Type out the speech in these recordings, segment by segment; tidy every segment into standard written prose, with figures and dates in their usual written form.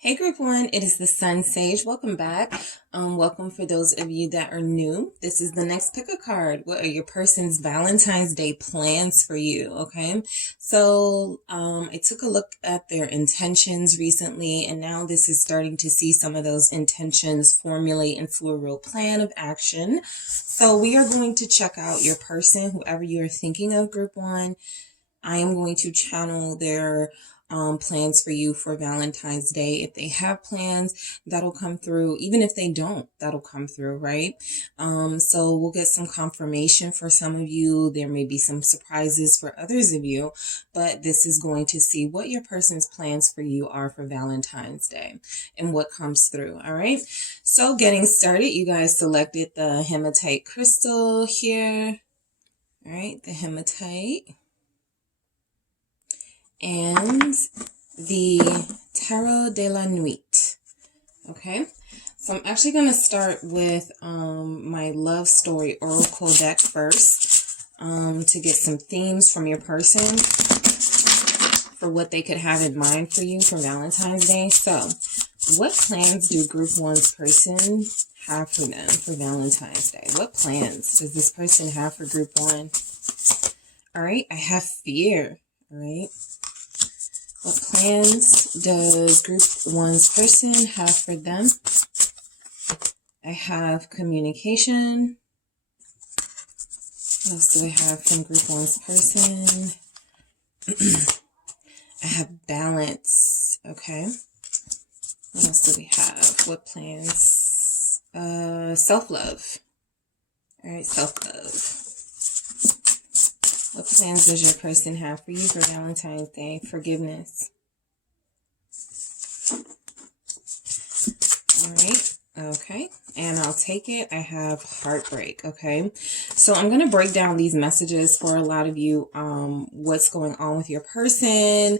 Hey group one, it is the SunSage. Welcome back. Welcome for those of you that are new. This is the next pick a card. What are your person's Valentine's Day plans for you? Okay. So I took a look at their intentions recently, and now this is starting to see some of those intentions formulate into a real plan of action. So we are going to check out your person, whoever you're thinking of, group one. I am going to channel their plans for you for Valentine's Day. If they have plans, that'll come through. Even if they don't, that'll come through, right? So we'll get some confirmation for some of you. There may be some surprises for others of you, but this is going to see what your person's plans for you are for Valentine's Day and what comes through, all right? So getting started, you guys selected the hematite crystal here, all right? The hematite. And the Tarot de la Nuit. Okay, so I'm actually going to start with my love story oracle deck first to get some themes from your person for what they could have in mind for you for Valentine's Day. So what plans do group one's person have for them for Valentine's Day? What plans does this person have for group one? All right, I have fear. All right. What plans does group one's person have for them? I have communication. What else do I have from group one's person? I have balance. Okay. What else do we have? What plans? Self-love. All right, self-love. What plans does your person have for you for Valentine's Day? Forgiveness. All right. Okay. And I'll take it. I have heartbreak. Okay. So I'm going to break down these messages for a lot of you. What's going on with your person.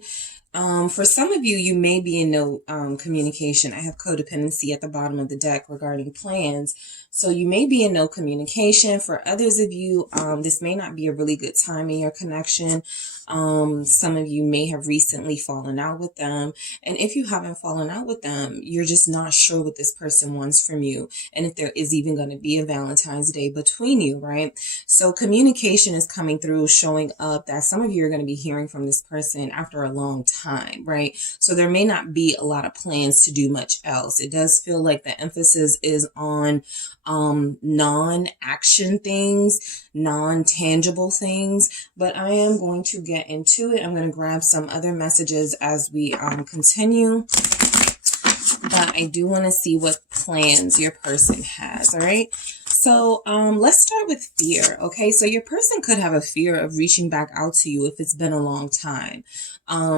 For some of you, you may be in no communication. I have codependency at the bottom of the deck regarding plans. So you may be in no communication. For others of you, this may not be a really good time in your connection. Some of you may have recently fallen out with them. And if you haven't fallen out with them, you're just not sure what this person wants from you. And if there is even going to be a Valentine's Day between you, right? So communication is coming through, showing up that some of you are going to be hearing from this person after a long time, right? So there may not be a lot of plans to do much else. It does feel like the emphasis is on non-action things, non-tangible things, but I am going to get into it. I'm going to grab some other messages as we continue, but I do want to see what plans your person has. All right. So let's start with fear. Okay. So your person could have a fear of reaching back out to you if it's been a long time.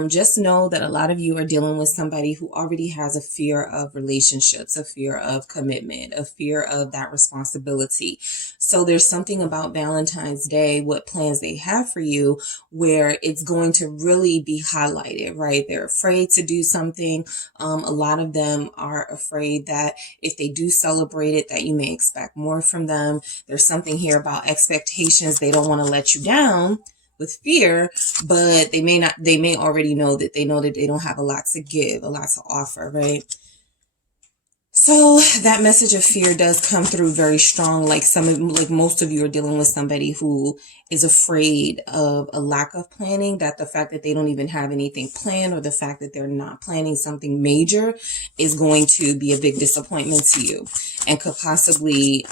Just know that a lot of you are dealing with somebody who already has a fear of relationships, a fear of commitment, a fear of that responsibility. So there's something about Valentine's Day, what plans they have for you, where it's going to really be highlighted, right? They're afraid to do something. A lot of them are afraid that if they do celebrate it, that you may expect more from them. There's something here about expectations. They don't want to let you down with fear, but they may already know that they don't have a lot to give, a lot to offer, right? So that message of fear does come through very strong. Like most of you are dealing with somebody who is afraid of a lack of planning, that the fact that they don't even have anything planned or the fact that they're not planning something major is going to be a big disappointment to you and could possibly,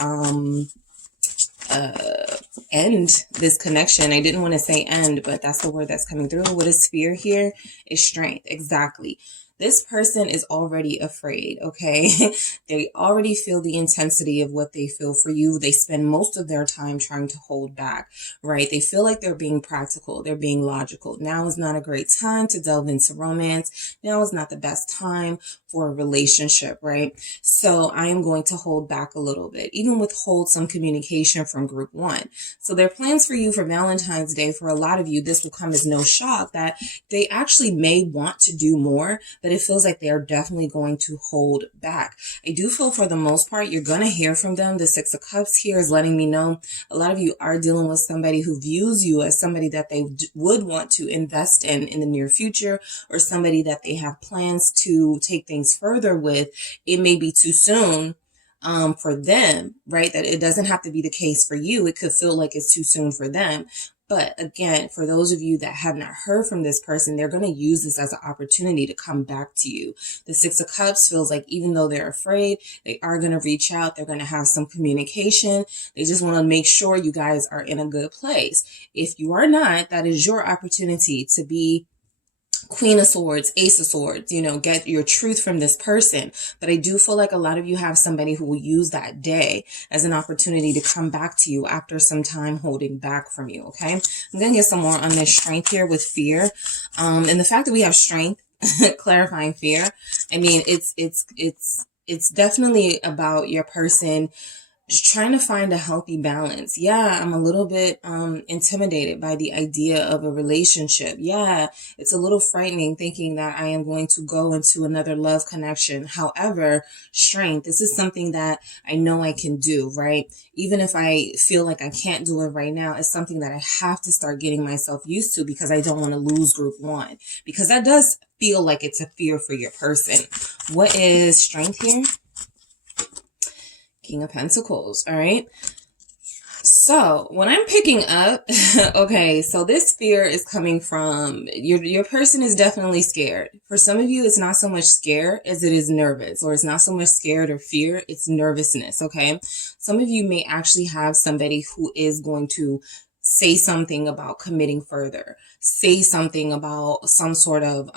end this connection. I didn't want to say end, but that's the word that's coming through. What is fear here is strength. Exactly. This person is already afraid, okay? They already feel the intensity of what they feel for you. They spend most of their time trying to hold back, right? They feel like they're being practical. They're being logical. Now is not a great time to delve into romance. Now is not the best time for a relationship, right? So I am going to hold back a little bit, even withhold some communication from group one. So their plans for you for Valentine's Day, for a lot of you, this will come as no shock that they actually may want to do more, but but it feels like they are definitely going to hold back. I do feel for the most part, you're going to hear from them. The Six of Cups here is letting me know a lot of you are dealing with somebody who views you as somebody that they would want to invest in the near future, or somebody that they have plans to take things further with. It may be too soon for them, right? That it doesn't have to be the case for you. It could feel like it's too soon for them. But again, for those of you that have not heard from this person, they're going to use this as an opportunity to come back to you. The Six of Cups feels like even though they're afraid, they are going to reach out. They're going to have some communication. They just want to make sure you guys are in a good place. If you are not, that is your opportunity to be Queen of Swords, Ace of Swords, get your truth from this person. But I do feel like a lot of you have somebody who will use that day as an opportunity to come back to you after some time holding back from you, okay? I'm going to get some more on this strength here with fear. And the fact that we have strength, clarifying fear, I mean, it's definitely about your person just trying to find a healthy balance. Yeah, I'm a little bit intimidated by the idea of a relationship. Yeah, it's a little frightening thinking that I am going to go into another love connection. However, strength, this is something that I know I can do, right? Even if I feel like I can't do it right now, it's something that I have to start getting myself used to, because I don't want to lose group one. Because that does feel like it's a fear for your person. What is strength here? King of Pentacles. All right. So when I'm picking up, okay, so this fear is coming from your person is definitely scared. For some of you, it's not so much scared as it is nervous, or it's not so much scared or fear. It's nervousness. Okay. Some of you may actually have somebody who is going to say something about committing further, say something about some sort of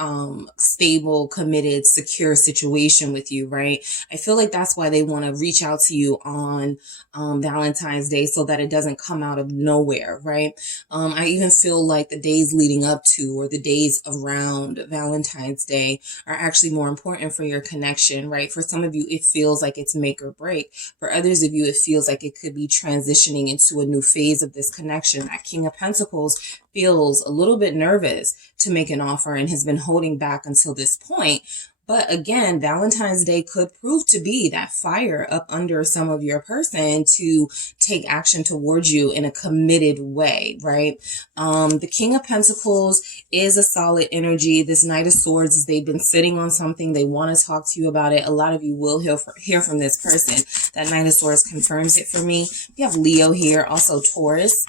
stable, committed, secure situation with you, right? I feel like that's why they want to reach out to you on Valentine's Day, so that it doesn't come out of nowhere, right? I even feel like the days leading up to, or the days around Valentine's Day, are actually more important for your connection, right? For some of you, it feels like it's make or break. For others of you, it feels like it could be transitioning into a new phase of this connection. That King of Pentacles feels a little bit nervous to make an offer and has been holding back until this point. But again, Valentine's Day could prove to be that fire up under some of your person to take action towards you in a committed way, right? The King of Pentacles is a solid energy. This Knight of Swords is they've been sitting on something. They want to talk to you about it. A lot of you will hear from this person. That Knight of Swords confirms it for me. We have Leo here, also Taurus.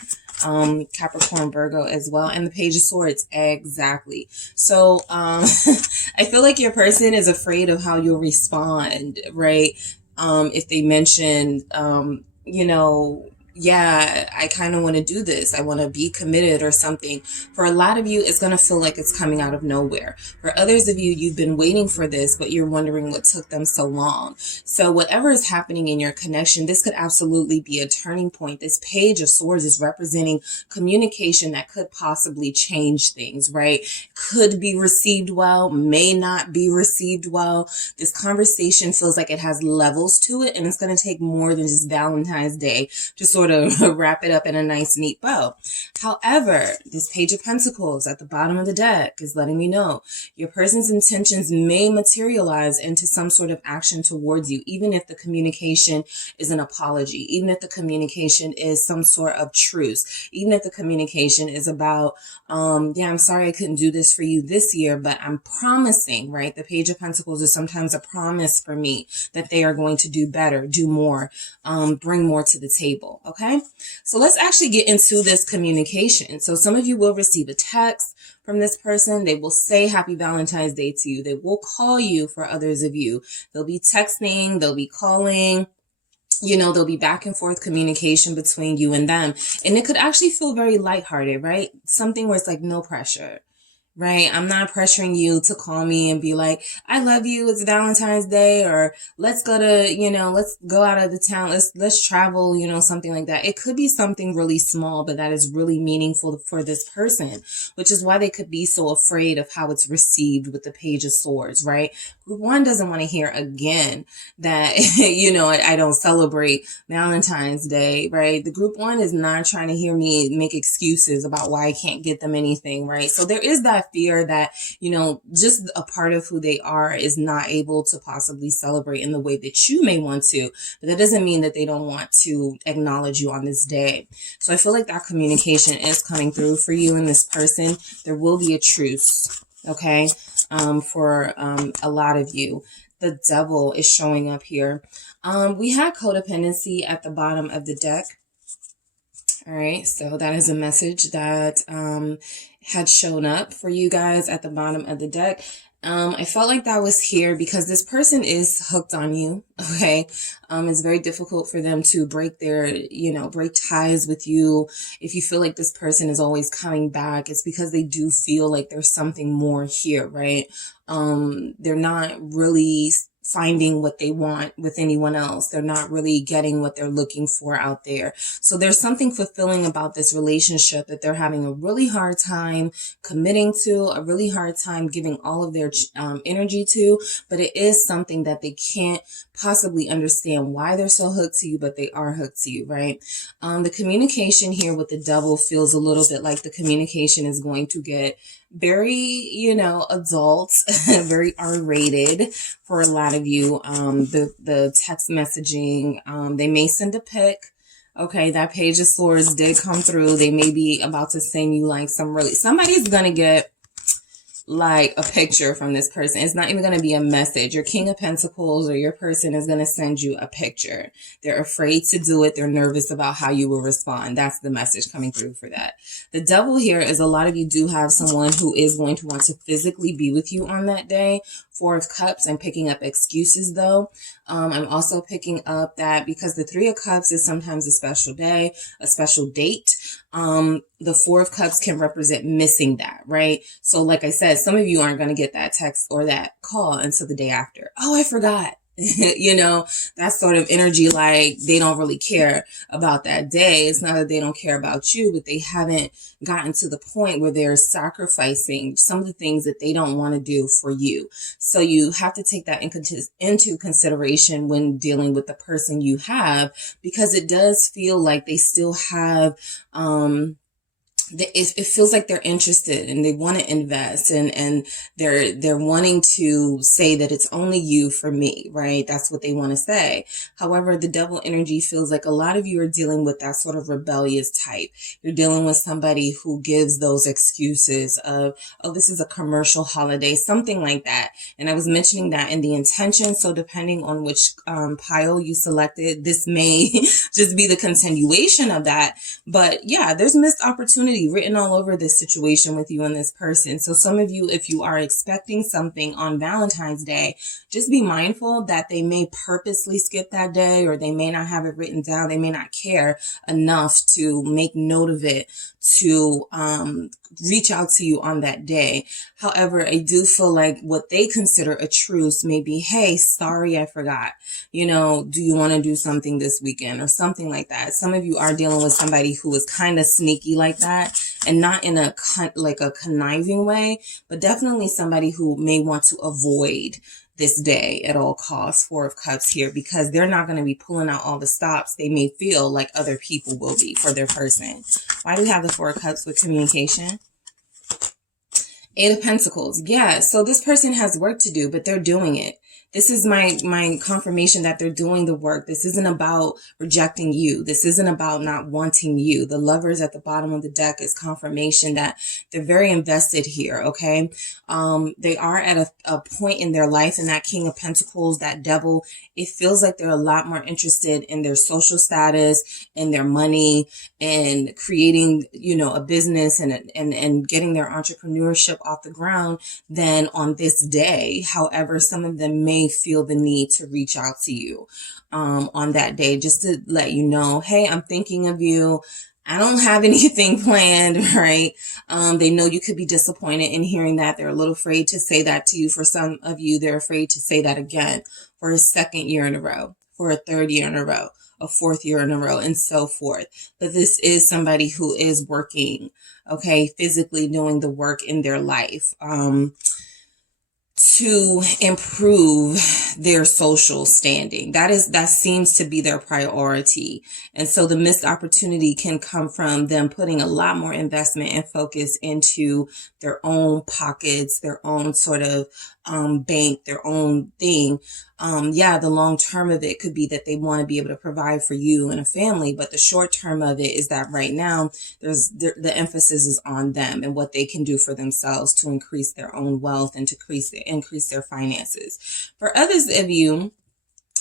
Capricorn, Virgo as well, and the Page of Swords. Exactly. So I feel like your person is afraid of how you'll respond, right? If they mention yeah, I kind of want to do this. I want to be committed or something. For a lot of you, it's going to feel like it's coming out of nowhere. For others of you, you've been waiting for this, but you're wondering what took them so long. So whatever is happening in your connection, this could absolutely be a turning point. This Page of Swords is representing communication that could possibly change things, right? Could be received well, may not be received well. This conversation feels like it has levels to it, and it's going to take more than just Valentine's Day to sort of wrap it up in a nice, neat bow. However, this Page of Pentacles at the bottom of the deck is letting me know your person's intentions may materialize into some sort of action towards you, even if the communication is an apology, even if the communication is some sort of truce, even if the communication is about, yeah, I'm sorry I couldn't do this for you this year, but I'm promising, right? The Page of Pentacles is sometimes a promise for me that they are going to do better, do more, bring more to the table. Okay, so let's actually get into this communication. So some of you will receive a text from this person. They will say Happy Valentine's Day to you. They will call you. For others of you, they'll be texting, they'll be calling. There'll be back and forth communication between you and them. And it could actually feel very lighthearted, right? Something where it's like no pressure. Right? I'm not pressuring you to call me and be like, I love you, it's Valentine's Day, or let's go to, let's go out of the town, let's travel, something like that. It could be something really small, but that is really meaningful for this person, which is why they could be so afraid of how it's received with the Page of Swords, right? Group one doesn't want to hear again that, I don't celebrate Valentine's Day, right? The group one is not trying to hear me make excuses about why I can't get them anything, right? So there is that that fear that, you know, just a part of who they are is not able to possibly celebrate in the way that you may want to. But that doesn't mean that they don't want to acknowledge you on this day. So I feel like that communication is coming through for you and this person. There will be a truce, okay, for a lot of you. The devil is showing up here. We had codependency at the bottom of the deck. All right, so that is a message that had shown up for you guys at the bottom of the deck. I felt like that was here because this person is hooked on you, okay? It's very difficult for them to break their, you know, break ties with you. If you feel like this person is always coming back, it's because they do feel like there's something more here, right? They're not really finding what they want with anyone else. They're not really getting what they're looking for out there. So there's something fulfilling about this relationship that they're having a really hard time committing to, a really hard time giving all of their energy to, but it is something that they can't possibly understand why they're so hooked to you, but they are hooked to you, right? The communication here with the devil feels a little bit like the communication is going to get very, you know, adult, very R-rated for a lot of you. The text messaging, they may send a pic. Okay, that Page of Swords did come through. They may be about to send you like somebody's going to get like a picture from this person. It's not even going to be a message. Your King of Pentacles or your person is going to send you a picture. They're afraid to do it. They're nervous about how you will respond. That's the message coming through for that. The devil here is a lot of you do have someone who is going to want to physically be with you on that day. Four of Cups. I'm picking up excuses though. I'm also picking up that because the Three of Cups is sometimes a special day, a special date. The Four of Cups can represent missing that, right? So like I said, some of you aren't going to get that text or that call until the day after. Oh, I forgot. You know, that sort of energy, like they don't really care about that day. It's not that they don't care about you, but they haven't gotten to the point where they're sacrificing some of the things that they don't want to do for you. So you have to take that into consideration when dealing with the person you have, because it does feel like they still have, it feels like they're interested and they want to invest and they're wanting to say that it's only you for me, right? That's what they want to say. However, the devil energy feels like a lot of you are dealing with that sort of rebellious type. You're dealing with somebody who gives those excuses of, oh, this is a commercial holiday, something like that. And I was mentioning that in the intention. So depending on which pile you selected, this may just be the continuation of that. But yeah, there's missed opportunity written all over this situation with you and this person. So some of you, if you are expecting something on Valentine's Day, just be mindful that they may purposely skip that day, or they may not have it written down. They may not care enough to make note of it to reach out to you on that day. However, I do feel like what they consider a truce may be, hey, sorry, I forgot. You know, do you want to do something this weekend or something like that? Some of you are dealing with somebody who is kind of sneaky like that, and not in a like a conniving way, but definitely somebody who may want to avoid this day at all costs. Four of Cups here, because they're not going to be pulling out all the stops they may feel like other people will be for their person. Why do we have the Four of Cups with communication? Eight of Pentacles. Yeah, so this person has work to do, but they're doing it. This is my confirmation that they're doing the work. This isn't about rejecting you. This isn't about not wanting you. The Lovers at the bottom of the deck is confirmation that they're very invested here, okay? They are at a point in their life, in that King of Pentacles, that Devil, it feels like they're a lot more interested in their social status, in their money, and creating, you know, a business and getting their entrepreneurship off the ground than on this day. However, some of them may feel the need to reach out to you on that day, just to let you know, hey, I'm thinking of you. I don't have anything planned, right? They know you could be disappointed in hearing that. They're a little afraid to say that to you. For some of you, they're afraid to say that again for a second year in a row, for a third year in a row, a fourth year in a row, and so forth. But this is somebody who is working, okay, physically doing the work in their life. to improve their social standing. That seems to be their priority. And so the missed opportunity can come from them putting a lot more investment and focus into their own pockets, their own sort of bank, their own thing. Yeah, the long term of it could be that they want to be able to provide for you and a family, but the short term of it is that right now the emphasis is on them and what they can do for themselves to increase their own wealth and to increase their finances. For others of you,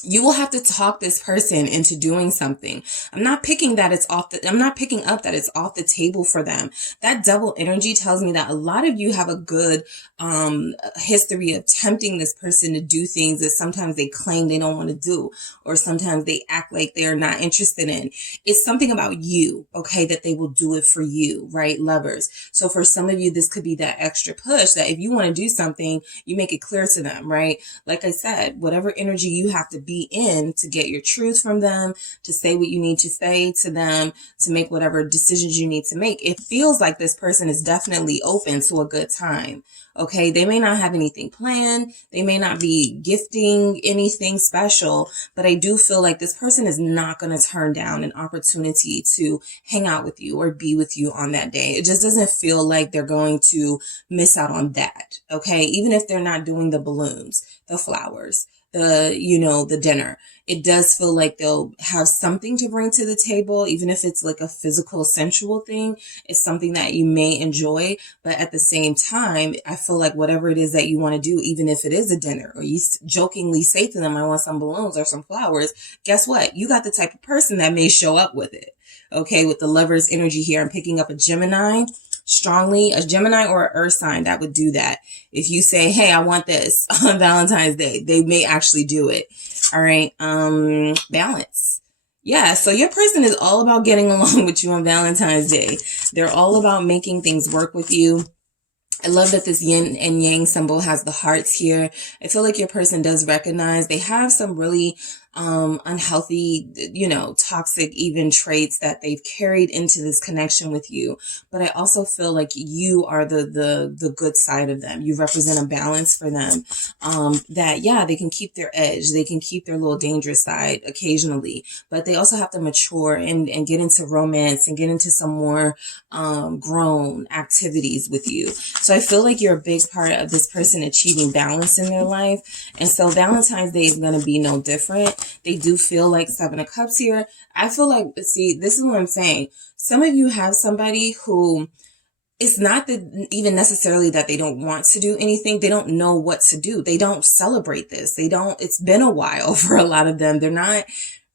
you will have to talk this person into doing something. I'm not picking up that it's off the table for them. That double energy tells me that a lot of you have a good history of tempting this person to do things that sometimes they claim they don't want to do, or sometimes they act like they're not interested in. It's something about you, okay, that they will do it for you, right? Lovers. So for some of you, this could be that extra push that if you want to do something, you make it clear to them, right? Like I said, whatever energy you have to be in to get your truth from them, to say what you need to say to them, to make whatever decisions you need to make. It feels like this person is definitely open to a good time. Okay, they may not have anything planned. They may not be gifting anything special, but I do feel like this person is not going to turn down an opportunity to hang out with you or be with you on that day. It just doesn't feel like they're going to miss out on that. Okay, even if they're not doing the balloons, the flowers, the dinner. It does feel like they'll have something to bring to the table, even if it's like a physical, sensual thing. It's something that you may enjoy, but at the same time, I feel like whatever it is that you want to do, even if it is a dinner, or you jokingly say to them, I want some balloons or some flowers, guess what? You got the type of person that may show up with it. Okay, with the Lover's energy here, I'm picking up a Gemini. Strongly, a Gemini or an earth sign that would do that. If you say, hey, I want this on Valentine's Day, they may actually do it. All right. Balance. Yeah. So your person is all about getting along with you on Valentine's Day. They're all about making things work with you. I love that this yin and yang symbol has the hearts here. I feel like your person does recognize they have some really unhealthy, toxic even traits that they've carried into this connection with you. But I also feel like you are the good side of them. You represent a balance for them. They can keep their edge. They can keep their little dangerous side occasionally, but they also have to mature and get into romance and get into some more grown activities with you. So I feel like you're a big part of this person achieving balance in their life. And so Valentine's Day is going to be no different. They do feel like Seven of Cups here. I feel like, see, this is what I'm saying. Some of you have somebody who, it's not that even necessarily that they don't want to do anything. They don't know what to do. They don't celebrate this. It's been a while for a lot of them. They're not,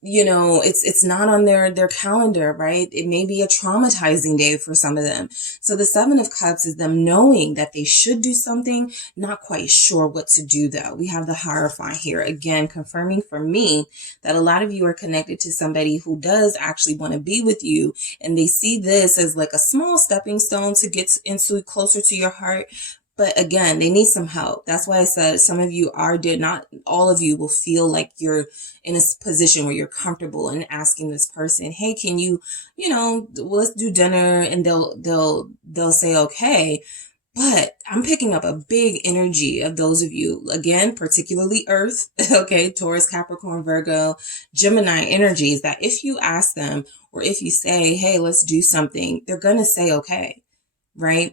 it's not on their calendar, right? It may be a traumatizing day for some of them. So the Seven of Cups is them knowing that they should do something, not quite sure what to do though. We have the Hierophant here, again, confirming for me that a lot of you are connected to somebody who does actually want to be with you, and they see this as like a small stepping stone to get into closer to your heart. But again, they need some help. That's why I said some of you not all of you will feel like you're in a position where you're comfortable in asking this person, hey, can you, let's do dinner, and they'll say, okay. But I'm picking up a big energy of those of you, again, particularly Earth, okay, Taurus, Capricorn, Virgo, Gemini energies, that if you ask them, or if you say, hey, let's do something, they're going to say, okay, right?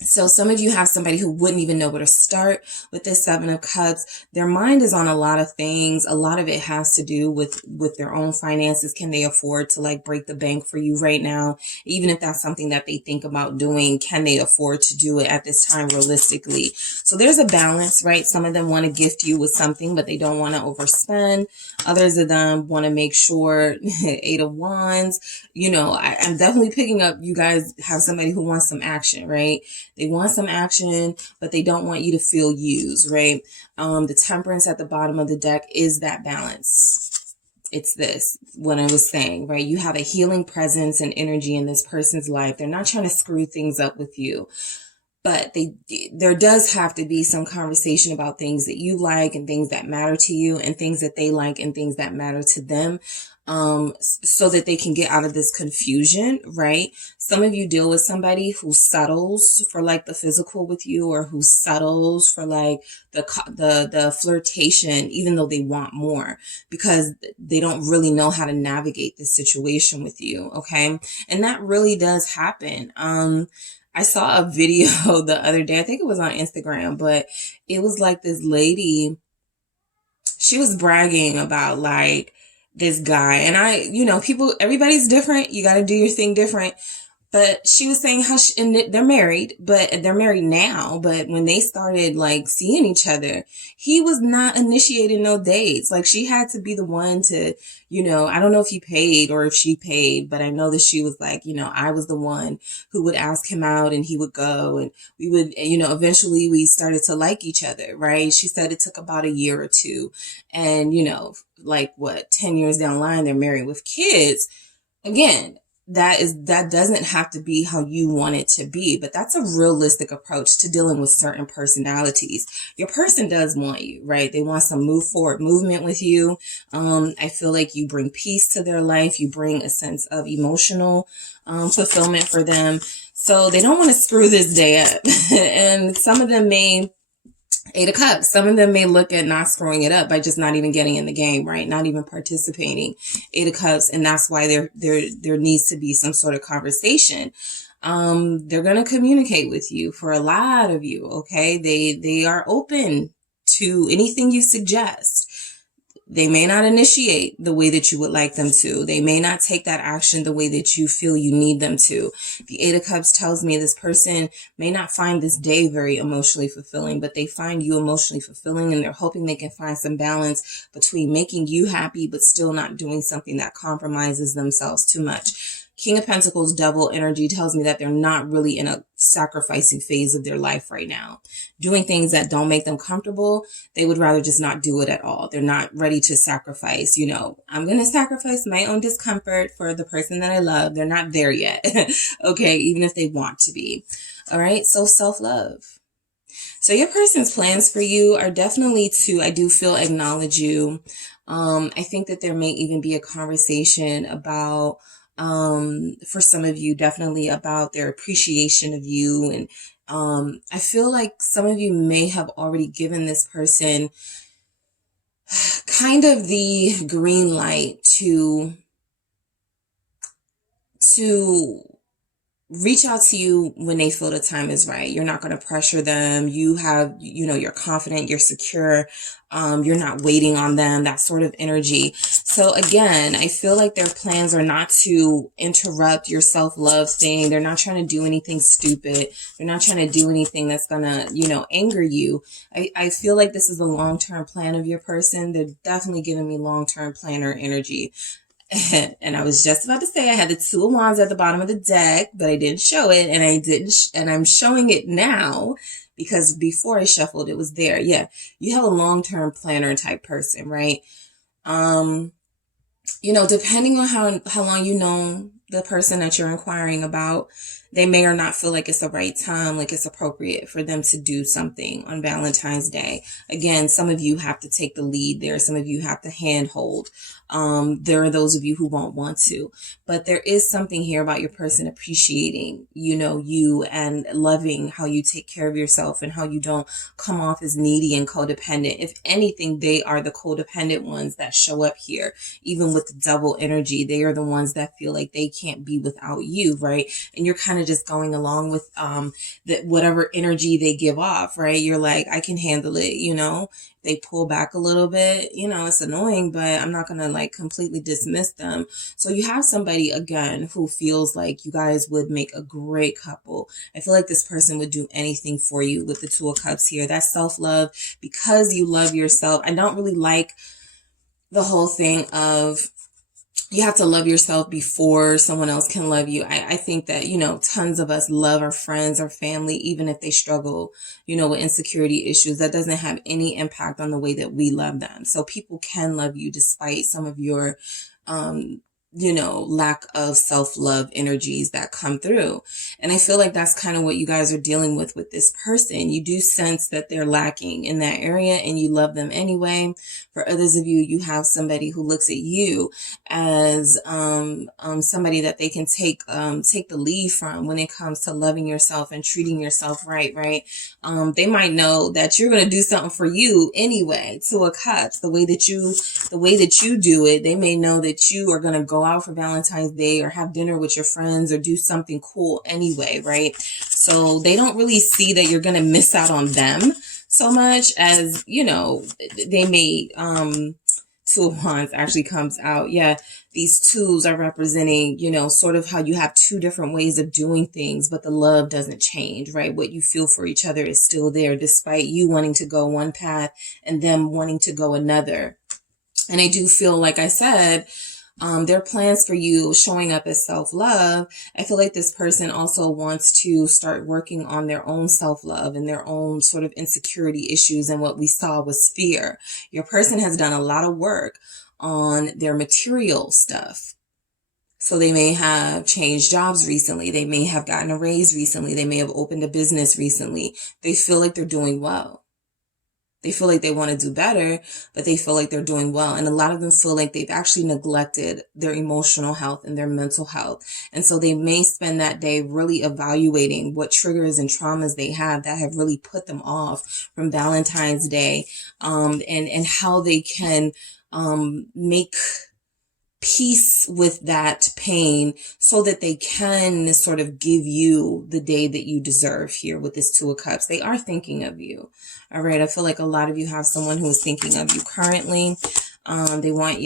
So some of you have somebody who wouldn't even know where to start with this Seven of Cups. Their mind is on a lot of things. A lot of it has to do with their own finances. Can they afford to like break the bank for you right now? Even if that's something that they think about doing, can they afford to do it at this time realistically? So there's a balance, right? Some of them want to gift you with something, but they don't want to overspend. Others of them want to make sure, Eight of Wands, I'm definitely picking up, you guys have somebody who wants some action, right? They want some action, but they don't want you to feel used, right? The Temperance at the bottom of the deck is that balance. It's this, what I was saying, right? You have a healing presence and energy in this person's life. They're not trying to screw things up with you. but there does have to be some conversation about things that you like and things that matter to you and things that they like and things that matter to them. So that they can get out of this confusion, right? Some of you deal with somebody who settles for like the physical with you, or who settles for like the flirtation, even though they want more, because they don't really know how to navigate this situation with you. Okay. And that really does happen. I saw a video the other day, I think it was on Instagram, but it was like this lady, she was bragging about like this guy, and everybody's different. You got to do your thing different. But she was saying how and they're married, but they're married now. But when they started like seeing each other, he was not initiating no dates. Like she had to be the one to, I don't know if he paid or if she paid, but I know that she was like, I was the one who would ask him out and he would go, and we would, eventually we started to like each other, right? She said it took about a year or two, and, like 10 years down the line, they're married with kids. Again, that doesn't have to be how you want it to be, but that's a realistic approach to dealing with certain personalities. Your person does want you, right? They want some movement with you. I feel like you bring peace to their life. You bring a sense of emotional fulfillment for them. So they don't want to screw this day up. And some of them may, 8 of Cups, some of them may look at not screwing it up by just not even getting in the game, right? Not even participating. 8 of Cups. And that's why there needs to be some sort of conversation. They're going to communicate with you for a lot of you. Okay. They are open to anything you suggest. They may not initiate the way that you would like them to. They may not take that action the way that you feel you need them to. The 8 of Cups tells me this person may not find this day very emotionally fulfilling, but they find you emotionally fulfilling, and they're hoping they can find some balance between making you happy but still not doing something that compromises themselves too much. King of Pentacles double energy tells me that they're not really in a sacrificing phase of their life right now. Doing things that don't make them comfortable, they would rather just not do it at all. They're not ready to sacrifice, I'm going to sacrifice my own discomfort for the person that I love. They're not there yet. Okay, even if they want to be. All right, so self-love. So your person's plans for you are definitely to, I do feel, acknowledge you. I think that there may even be a conversation about, for some of you, definitely about their appreciation of you. And I feel like some of you may have already given this person kind of the green light to reach out to you when they feel the time is right. You're not going to pressure them. You have, you're confident, you're secure. You're not waiting on them, that sort of energy. So again, I feel like their plans are not to interrupt your self-love thing. They're not trying to do anything stupid. They're not trying to do anything that's going to, anger you. I feel like this is a long-term plan of your person. They're definitely giving me long-term planner energy. And I was just about to say I had the 2 of Wands at the bottom of the deck, but I didn't show it, and I didn't, and I'm showing it now because before I shuffled, it was there. Yeah, you have a long-term planner type person, right? Depending on how long you know the person that you're inquiring about, they may or not feel like it's the right time, like it's appropriate for them to do something on Valentine's Day. Again, some of you have to take the lead there. Some of you have to handhold. There are those of you who won't want to, but there is something here about your person appreciating, you and loving how you take care of yourself and how you don't come off as needy and codependent. If anything, they are the codependent ones that show up here, even with the double energy. They are the ones that feel like they can't be without you, right? And you're kind of just going along with whatever energy they give off, right? You're like, I can handle it, They pull back a little bit, it's annoying, but I'm not going to completely dismiss them. So you have somebody, again, who feels like you guys would make a great couple. I feel like this person would do anything for you with the 2 of Cups here. That's self-love, because you love yourself. I don't really like the whole thing of you have to love yourself before someone else can love you. I think that, tons of us love our friends, our family, even if they struggle, with insecurity issues. That doesn't have any impact on the way that we love them. So people can love you despite some of your, lack of self-love energies that come through. And I feel like that's kind of what you guys are dealing with this person. You do sense that they're lacking in that area and you love them anyway. For others of you, you have somebody who looks at you as somebody that they can take the lead from when it comes to loving yourself and treating yourself right? They might know that you're going to do something for you anyway. Two of Cups, the way that you do it, they may know that you are going to go out for Valentine's Day or have dinner with your friends or do something cool anyway, right? So they don't really see that you're going to miss out on them so much as, they may, Two of Wands actually comes out. Yeah, these twos are representing, sort of how you have two different ways of doing things, but the love doesn't change, right? What you feel for each other is still there, despite you wanting to go one path and them wanting to go another. And I do feel, like I said, their plans for you showing up as self-love. I feel like this person also wants to start working on their own self-love and their own sort of insecurity issues. And what we saw was fear. Your person has done a lot of work on their material stuff. So they may have changed jobs recently. They may have gotten a raise recently. They may have opened a business recently. They feel like they're doing well. They feel like they want to do better, but they feel like they're doing well. And a lot of them feel like they've actually neglected their emotional health and their mental health. And so they may spend that day really evaluating what triggers and traumas they have that have really put them off from Valentine's Day, and how they can make peace with that pain so that they can sort of give you the day that you deserve here with this Two of Cups. They are thinking of you. All right. I feel like a lot of you have someone who is thinking of you currently. They want,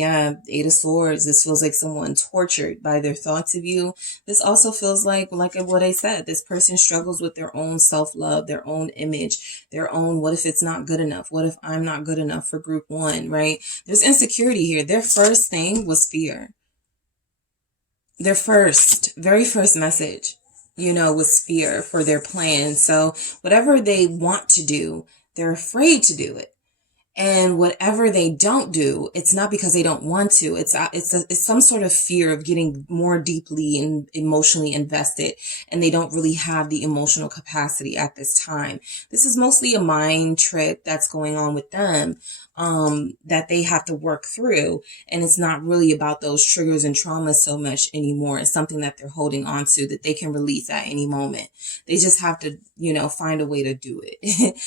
Eight of Swords. This feels like someone tortured by their thoughts of you. This also feels like what I said, this person struggles with their own self-love, their own image, their own, what if it's not good enough? What if I'm not good enough for group one, right? There's insecurity here. Their first thing was fear. Their very first message, was fear for their plan. So whatever they want to do, they're afraid to do it. And whatever they don't do, it's not because they don't want to. It's some sort of fear of getting more deeply and emotionally invested, and they don't really have the emotional capacity at this time. This is mostly a mind trick that's going on with them, that they have to work through. And it's not really about those triggers and traumas so much anymore. It's something that they're holding on to that they can release at any moment. They just have to, find a way to do it.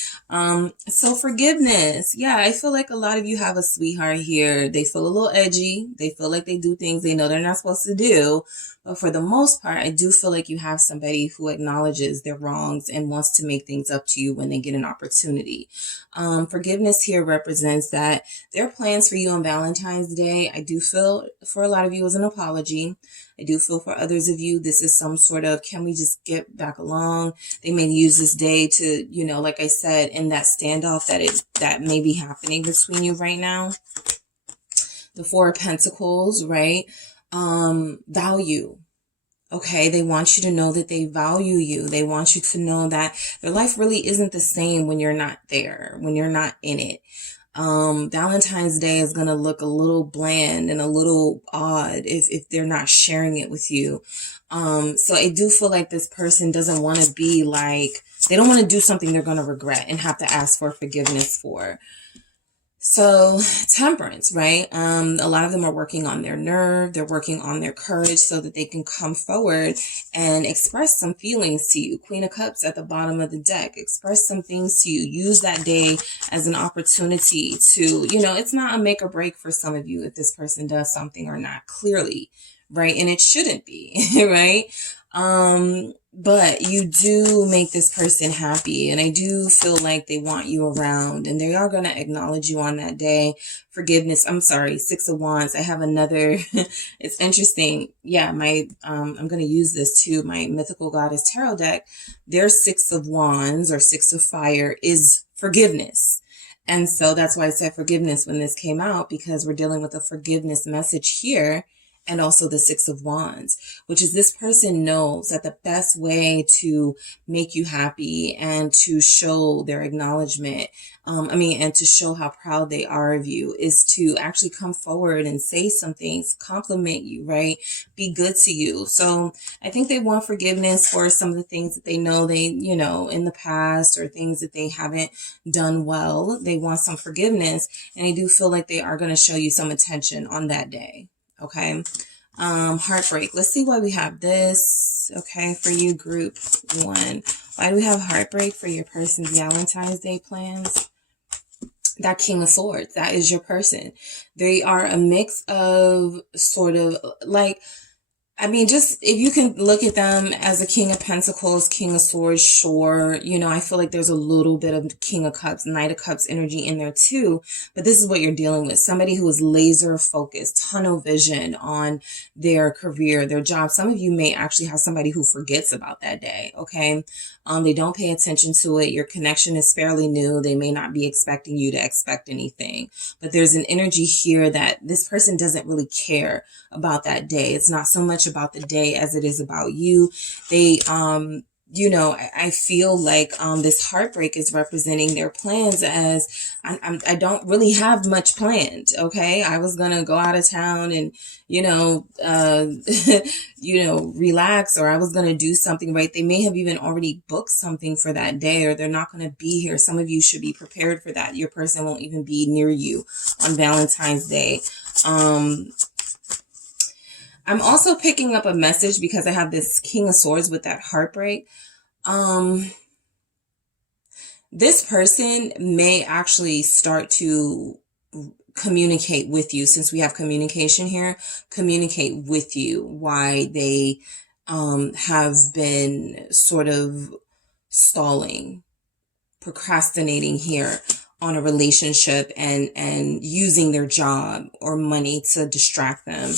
So forgiveness. Yeah, I feel like a lot of you have a sweetheart here. They feel a little edgy. They feel like they do things they know they're not supposed to do. But for the most part, I do feel like you have somebody who acknowledges their wrongs and wants to make things up to you when they get an opportunity. Forgiveness here represents that their plans for you on Valentine's Day, I do feel for a lot of you is an apology. I do feel for others of you, this is some sort of, can we just get back along? They may use this day to, like I said, in that standoff that may be happening between you right now. The Four of Pentacles, right? Value. Okay, they want you to know that they value you. They want you to know that their life really isn't the same when you're not there, when you're not in it. Valentine's Day is going to look a little bland and a little odd if they're not sharing it with you. So I do feel like this person doesn't want to be like, they don't want to do something they're going to regret and have to ask for forgiveness for. So Temperance, right? A lot of them are working on their nerve. They're working on their courage so that they can come forward and express some feelings to you. Queen of Cups at the bottom of the deck. Express some things to you. Use that day as an opportunity to, it's not a make or break for some of you if this person does something or not, clearly, right? And it shouldn't be, right? But you do make this person happy, and I do feel like they want you around, and they are going to acknowledge you on that day. Forgiveness. I'm sorry. Six of Wands. I have another. It's interesting. Yeah. I'm going to use this too. My Mythical Goddess Tarot deck, their Six of Wands or Six of Fire is forgiveness. And so that's why I said forgiveness when this came out, because we're dealing with a forgiveness message here. and also the Six of Wands, which is this person knows that the best way to make you happy and to show their acknowledgement, and to show how proud they are of you, is to actually come forward and say some things, compliment you, right? Be good to you. So I think they want forgiveness for some of the things that they know they, in the past, or things that they haven't done well. They want some forgiveness, and I do feel like they are going to show you some attention on that day. Okay. Heartbreak. Let's see why we have this. Okay. For you, group 1, why do we have heartbreak for your person's Valentine's Day plans? That King of Swords, that is your person. They are a mix of sort of like, just if you can look at them as a King of Pentacles, King of Swords, sure. I feel like there's a little bit of King of Cups, Knight of Cups energy in there too. But this is what you're dealing with. Somebody who is laser focused, tunnel vision on their career, their job. Some of you may actually have somebody who forgets about that day. Okay. They don't pay attention to it. Your connection is fairly new. They may not be expecting you to expect anything, but there's an energy here that this person doesn't really care about that day. It's not so much about the day as it is about you. They, I feel like this heartbreak is representing their plans as I don't really have much planned. Okay, I was gonna go out of town and relax, or I was gonna do something. Right? They may have even already booked something for that day, or they're not gonna be here. Some of you should be prepared for that. Your person won't even be near you on Valentine's Day. I'm also picking up a message because I have this King of Swords with that heartbreak. This person may actually start to communicate with you, since we have communication here, communicate with you why they have been sort of stalling, procrastinating here on a relationship and using their job or money to distract them.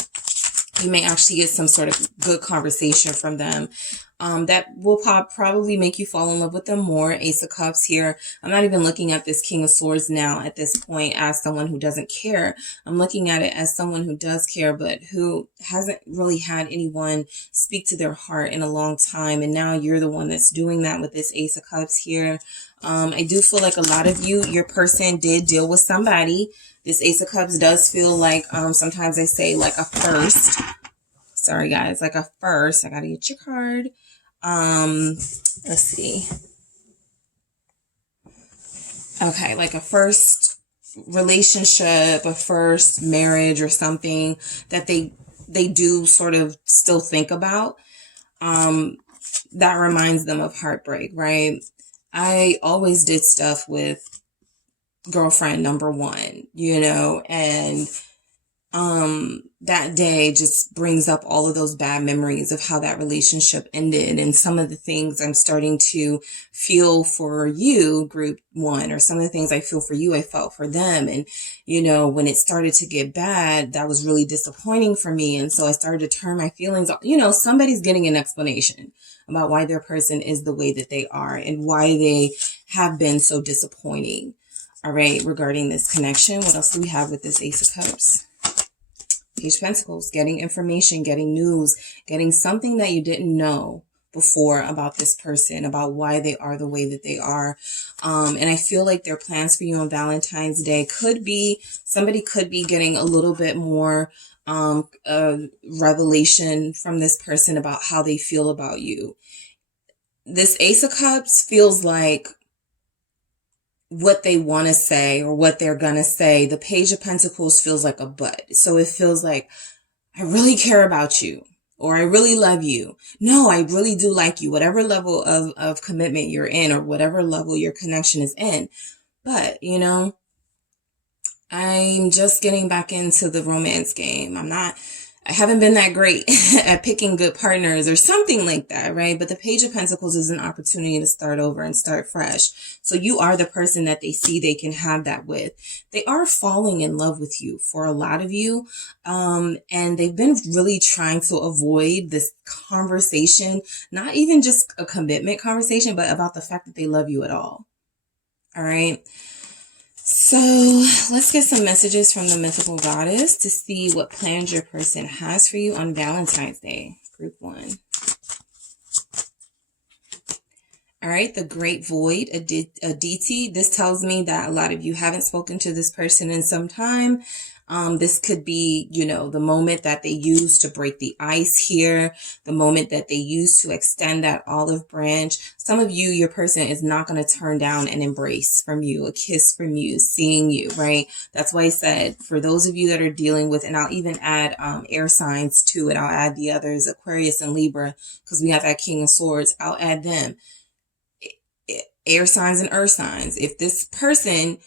You may actually get some sort of good conversation from them that will probably make you fall in love with them more. Ace of Cups here. I'm not even looking at this King of Swords now at this point as someone who doesn't care. I'm looking at it as someone who does care, but who hasn't really had anyone speak to their heart in a long time. And now you're the one that's doing that with this Ace of Cups here. I do feel like a lot of you, your person did deal with somebody. This Ace of Cups does feel like, sometimes I say like a first. Sorry guys, like a first. I gotta get your card. Let's see. Okay, like a first relationship, a first marriage or something that they do sort of still think about. That reminds them of heartbreak, right? I always did stuff with girlfriend number 1, and that day just brings up all of those bad memories of how that relationship ended, and some of the things I'm starting to feel for you, group 1, or some of the things I feel for you, I felt for them. And when it started to get bad, that was really disappointing for me, and so I started to turn my feelings on. Somebody's getting an explanation about why their person is the way that they are and why they have been so disappointing. All right, regarding this connection, what else do we have with this Ace of Cups? Page of Pentacles, getting information, getting news, getting something that you didn't know before about this person, about why they are the way that they are. And I feel like their plans for you on Valentine's Day somebody could be getting a little bit more revelation from this person about how they feel about you. This Ace of Cups feels like what they want to say or what they're going to say. The Page of Pentacles feels like a but. So it feels like, I really care about you, or I really love you. No, I really do like you, whatever level of commitment you're in, or whatever level your connection is in. But, I'm just getting back into the romance game. I haven't been that great at picking good partners or something like that, right? But the Page of Pentacles is an opportunity to start over and start fresh. So you are the person that they see they can have that with. They are falling in love with you for a lot of you. And they've been really trying to avoid this conversation, not even just a commitment conversation, but about the fact that they love you at all. All right. So let's get some messages from the mythical goddess to see what plans your person has for you on Valentine's Day. Group 1. All right, the Great Void, Aditi. This tells me that a lot of you haven't spoken to this person in some time. This could be, you know, the moment that they use to break the ice here, the moment that they use to extend that olive branch. Some of you, your person is not going to turn down an embrace from you, a kiss from you, seeing you, right? That's why I said, for those of you that are dealing with, and I'll even add air signs to it. I'll add the others, Aquarius and Libra, because we have that King of Swords. I'll add them. Air signs and earth signs. If this person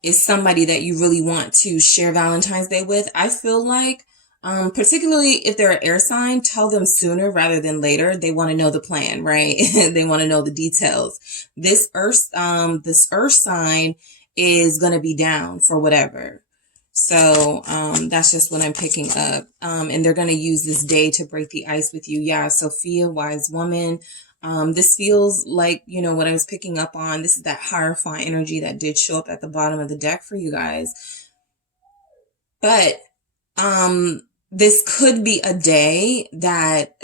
is somebody that you really want to share Valentine's Day with, I feel like, particularly if they're an air sign, tell them sooner rather than later. They want to know the plan, right? They want to know the details. This earth sign is going to be down for whatever. So, that's just what I'm picking up. And they're going to use this day to break the ice with you. Yeah. Sophia, wise woman. This feels like, you know, what I was picking up on. This is that Hierophant energy that did show up at the bottom of the deck for you guys. But, this could be a day that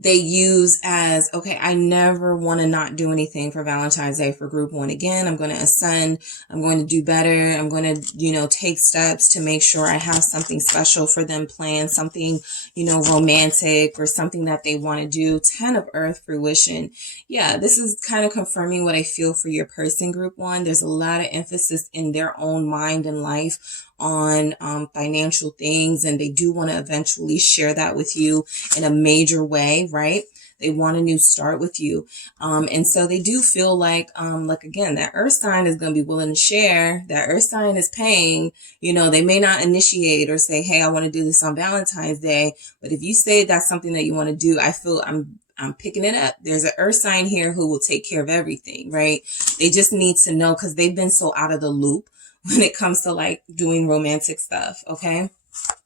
they use as, okay, I never want to not do anything for Valentine's Day for group 1 again. I'm going to ascend. I'm going to do better. I'm going to, you know, take steps to make sure I have something special for them planned, something, you know, romantic or something that they want to do. 10 of Earth, fruition. Yeah, this is kind of confirming what I feel for your person, group 1. There's a lot of emphasis in their own mind and life on financial things, and they do want to eventually share that with you in a major way, right? They want a new start with you. And so they do feel like again, that earth sign is going to be willing to share. That earth sign is paying. You know, they may not initiate or say, hey, I want to do this on Valentine's Day. But if you say that's something that you want to do, I feel I'm picking it up. There's an earth sign here who will take care of everything, right? They just need to know, because they've been so out of the loop when it comes to like doing romantic stuff. Okay.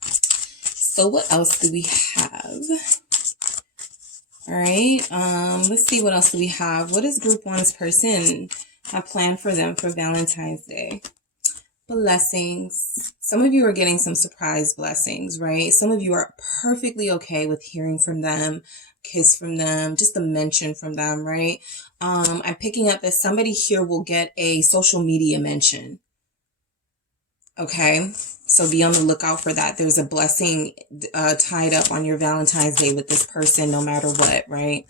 So what else do we have? All right. Let's see, what else do we have? What does group 1's person have planned for them for Valentine's Day? Blessings. Some of you are getting some surprise blessings, right? Some of you are perfectly okay with hearing from them, kiss from them, just a mention from them, right? I'm picking up that somebody here will get a social media mention. Okay, so be on the lookout for that. There's a blessing tied up on your Valentine's Day with this person, no matter what, right?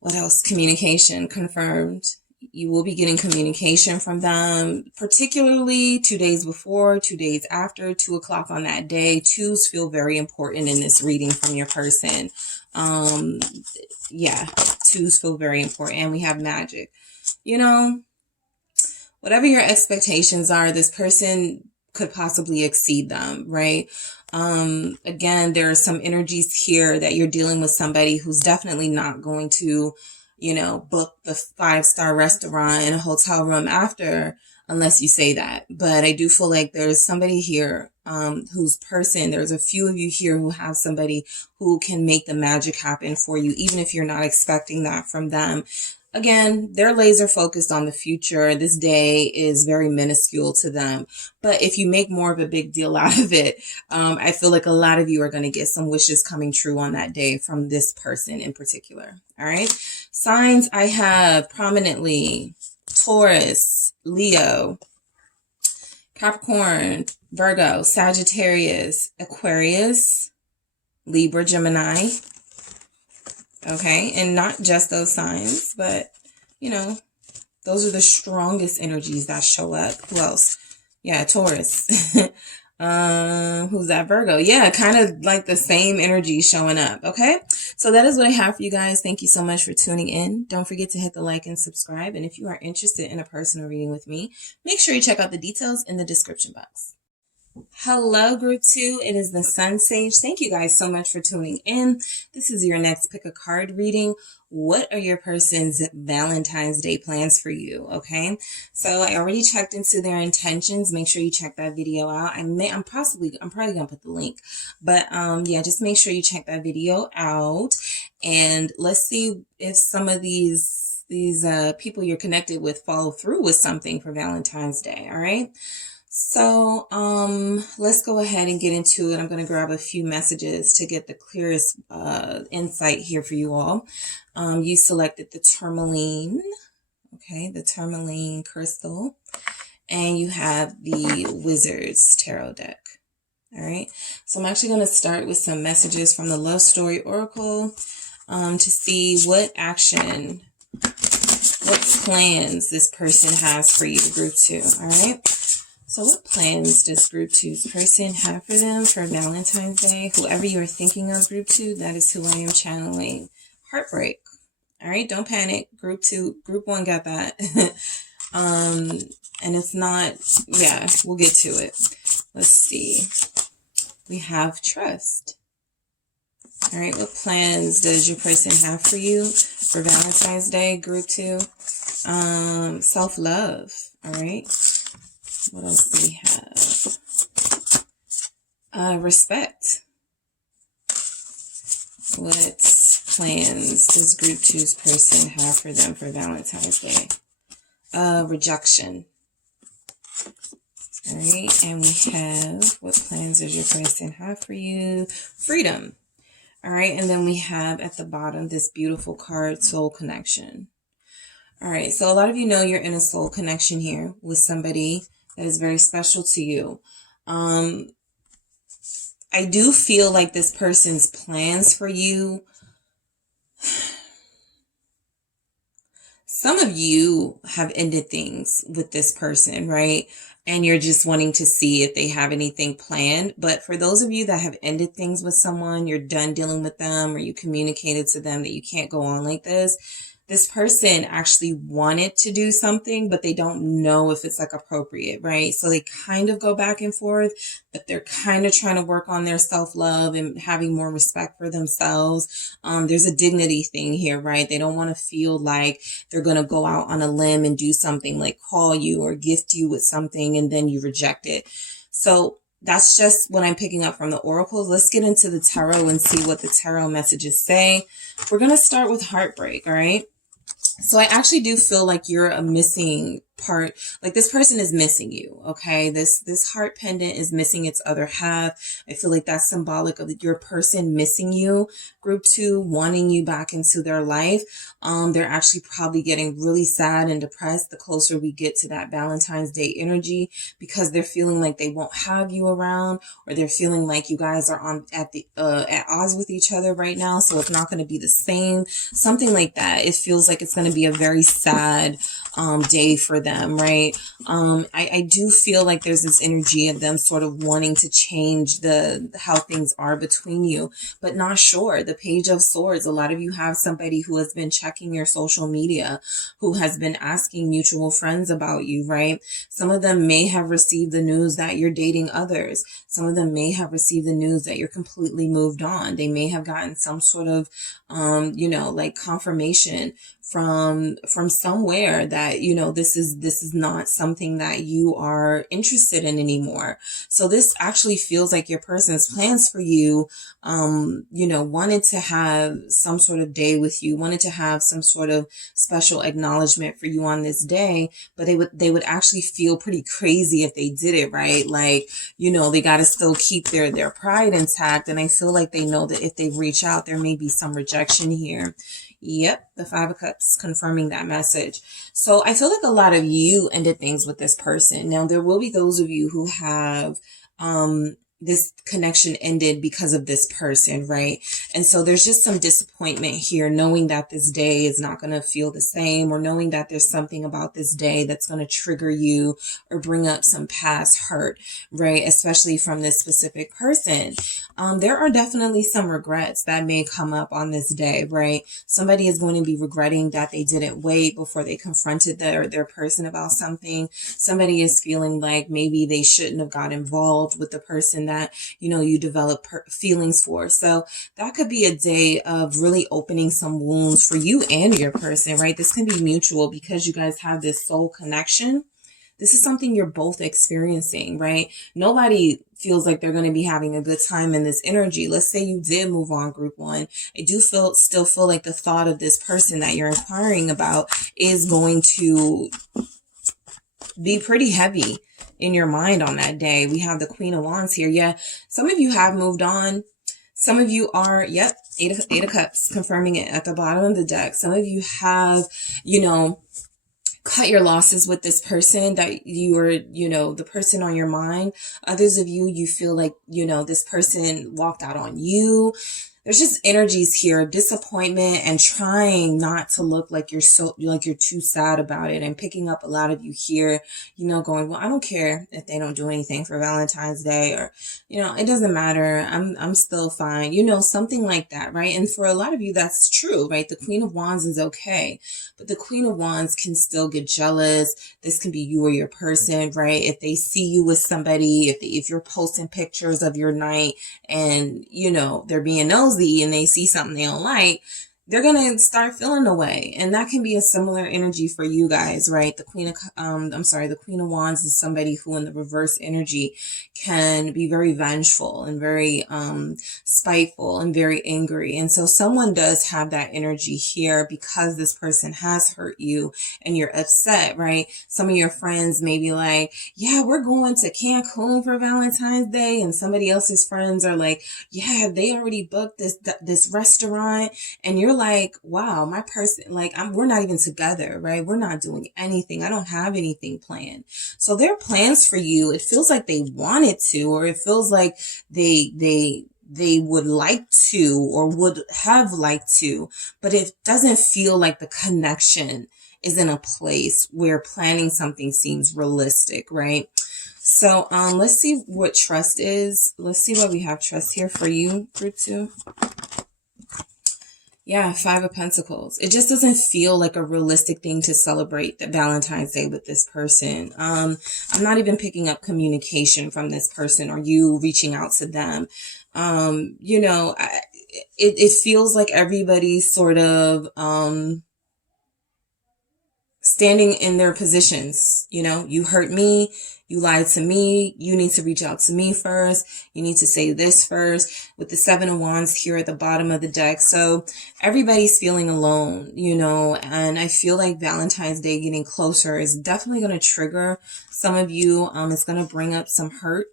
What else? Communication confirmed. You will be getting communication from them, particularly 2 days before, 2 days after, 2 o'clock on that day. 2s feel very important in this reading from your person. Yeah, 2s feel very important. And we have magic. You know, whatever your expectations are, this person could possibly exceed them, right? Again, there are some energies here that you're dealing with somebody who's definitely not going to, you know, book the 5-star restaurant in a hotel room after, unless you say that. But I do feel like there's somebody here whose person, there's a few of you here who have somebody who can make the magic happen for you, even if you're not expecting that from them. Again, they're laser focused on the future. This day is very minuscule to them. But if you make more of a big deal out of it, I feel like a lot of you are going to get some wishes coming true on that day from this person in particular. All right. Signs I have prominently: Taurus, Leo, Capricorn, Virgo, Sagittarius, Aquarius, Libra, Gemini. Okay, and not just those signs, but, you know, those are the strongest energies that show up. Who else? Yeah, Taurus. Who's that? Virgo. Yeah, kind of like the same energy showing up. Okay, so that is what I have for you guys. Thank you so much for tuning in. Don't forget to hit the like and subscribe. And if you are interested in a personal reading with me, make sure you check out the details in the description box. Hello, group 2. It is the SunSage. Thank you guys so much for tuning in. This is your next pick a card reading. What are your person's Valentine's Day plans for you? Okay, so I already checked into their intentions. Make sure you check that video out. I'm probably gonna put the link, but yeah, just make sure you check that video out, and let's see if some of these people you're connected with follow through with something for Valentine's Day. All right. So, let's go ahead and get into it. I'm going to grab a few messages to get the clearest, insight here for you all. You selected the tourmaline. Okay. The tourmaline crystal, and you have the Wizard's Tarot deck. All right. So I'm actually going to start with some messages from the Love Story Oracle, to see what action, what plans this person has for you, group 2. All right. So what plans does group 2's person have for them for Valentine's Day? Whoever you're thinking of, group 2, that is who I am channeling. Heartbreak. All right. Don't panic. Group 1 got that. And it's not, yeah, we'll get to it. Let's see. We have trust. All right. What plans does your person have for you for Valentine's Day, group 2? Self-love. All right. What else do we have? Respect. What plans does group 2's person have for them for Valentine's Day? Rejection. All right. And we have, what plans does your person have for you? Freedom. All right. And then we have at the bottom this beautiful card, soul connection. All right. So a lot of you know you're in a soul connection here with somebody that is very special to you. I do feel like this person's plans for you, some of you have ended things with this person, right? And you're just wanting to see if they have anything planned. But for those of you that have ended things with someone, you're done dealing with them, or you communicated to them that you can't go on like this. This person actually wanted to do something, but they don't know if it's like appropriate, right? So they kind of go back and forth, but they're kind of trying to work on their self-love and having more respect for themselves. There's a dignity thing here, right? They don't want to feel like they're going to go out on a limb and do something like call you or gift you with something and then you reject it. So that's just what I'm picking up from the oracles. Let's get into the tarot and see what the tarot messages say. We're going to start with heartbreak, all right? So I actually do feel like you're a missing part, like this person is missing you, okay? This heart pendant is missing its other half. I feel like that's symbolic of your person missing you. Group 2, wanting you back into their life. They're actually probably getting really sad and depressed the closer we get to that Valentine's Day energy, because they're feeling like they won't have you around, or they're feeling like you guys are at odds with each other right now. So it's not going to be the same, something like that. It feels like it's going to be a very sad day for them, right? I do feel like there's this energy of them sort of wanting to change how things are between you, but not sure. The Page of Swords, a lot of you have somebody who has been checking your social media, who has been asking mutual friends about you, right? Some of them may have received the news that you're dating others. Some of them may have received the news that you're completely moved on. They may have gotten some sort of, like confirmation from somewhere that, this is not something that you are interested in anymore. So this actually feels like your person's plans for you, wanted to have some sort of day with you, wanted to have some sort of special acknowledgement for you on this day, but they would actually feel pretty crazy if they did it, right? Like, they got to still keep their pride intact. And I feel like they know that if they reach out, there may be some rejection here. Yep, the 5 of Cups confirming that message. So I feel like a lot of you ended things with this person. Now, there will be those of you who have this connection ended because of this person, right? And so there's just some disappointment here, knowing that this day is not going to feel the same, or knowing that there's something about this day that's going to trigger you or bring up some past hurt, right? Especially from this specific person. There are definitely some regrets that may come up on this day, right? Somebody is going to be regretting that they didn't wait before they confronted their person about something. Somebody is feeling like maybe they shouldn't have got involved with the person that, you develop feelings for. So that could be a day of really opening some wounds for you and your person, right? This can be mutual because you guys have this soul connection. This is something you're both experiencing, right? Nobody feels like they're going to be having a good time in this energy. Let's say you did move on, group one. I do still feel like the thought of this person that you're inquiring about is going to be pretty heavy in your mind on that day. We have the Queen of Wands here. Yeah, some of you have moved on. Some of you are, yep, Eight of Cups, confirming it at the bottom of the deck. Some of you have, cut your losses with this person that you were, the person on your mind. Others of you, you feel like, this person walked out on you. There's just energies here of disappointment and trying not to look like you're too sad about it, and picking up a lot of you here, going, well, I don't care if they don't do anything for Valentine's Day, or, it doesn't matter. I'm still fine. Something like that, right? And for a lot of you, that's true, right? The Queen of Wands is okay, but the Queen of Wands can still get jealous. This can be you or your person, right? If they see you with somebody, if you're posting pictures of your night and, they're being nosy, and they see something they don't like, they're going to start feeling away. And that can be a similar energy for you guys, right? The Queen of Wands is somebody who in the reverse energy can be very vengeful and very spiteful and very angry. And so someone does have that energy here because this person has hurt you and you're upset, right? Some of your friends may be like, yeah, we're going to Cancun for Valentine's Day. And somebody else's friends are like, yeah, they already booked this restaurant. And you're like, wow, my person, we're not even together, right? We're not doing anything. I don't have anything planned. So their plans for you, it feels like they wanted to, or it feels like they would like to, or would have liked to, but it doesn't feel like the connection is in a place where planning something seems realistic, right? So let's see what trust is. Let's see what we have trust here for you, group two. Yeah, Five of Pentacles. It just doesn't feel like a realistic thing to celebrate the Valentine's Day with this person. I'm not even picking up communication from this person or you reaching out to them. It feels like everybody's sort of standing in their positions. You hurt me, you lied to me, you need to reach out to me first, you need to say this first, with the Seven of Wands here at the bottom of the deck. So everybody's feeling alone, and I feel like Valentine's Day getting closer is definitely going to trigger some of you. It's going to bring up some hurt.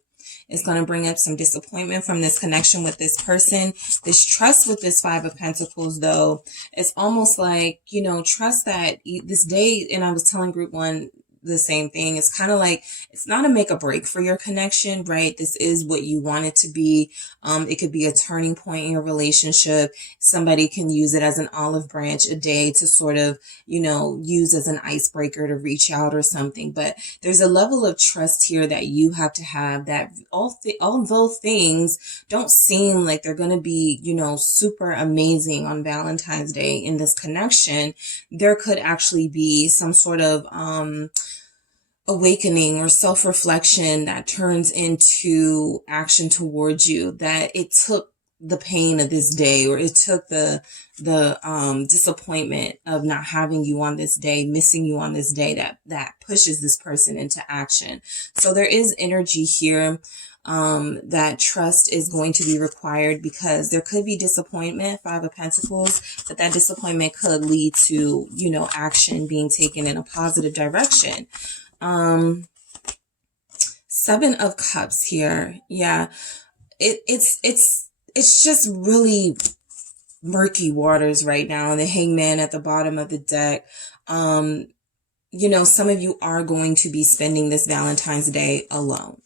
It's going to bring up some disappointment from this connection with this person. This trust with this Five of Pentacles, though, it's almost like, trust that this day, and I was telling group one the same thing. It's kind of like, it's not a make or break for your connection, right? This is what you want it to be. It could be a turning point in your relationship. Somebody can use it as an olive branch a day to sort of, use as an icebreaker to reach out or something. But there's a level of trust here that you have to have, that although things don't seem like they're going to be, super amazing on Valentine's Day in this connection, there could actually be some sort of, awakening or self-reflection that turns into action towards you, that it took the pain of this day, or it took the disappointment of not having you on this day, missing you on this day, that pushes this person into action. So there is energy here that trust is going to be required, because there could be disappointment, Five of Pentacles, but that disappointment could lead to, action being taken in a positive direction. Seven of Cups here. Yeah. It's just really murky waters right now. The Hangman at the bottom of the deck. Some of you are going to be spending this Valentine's Day alone.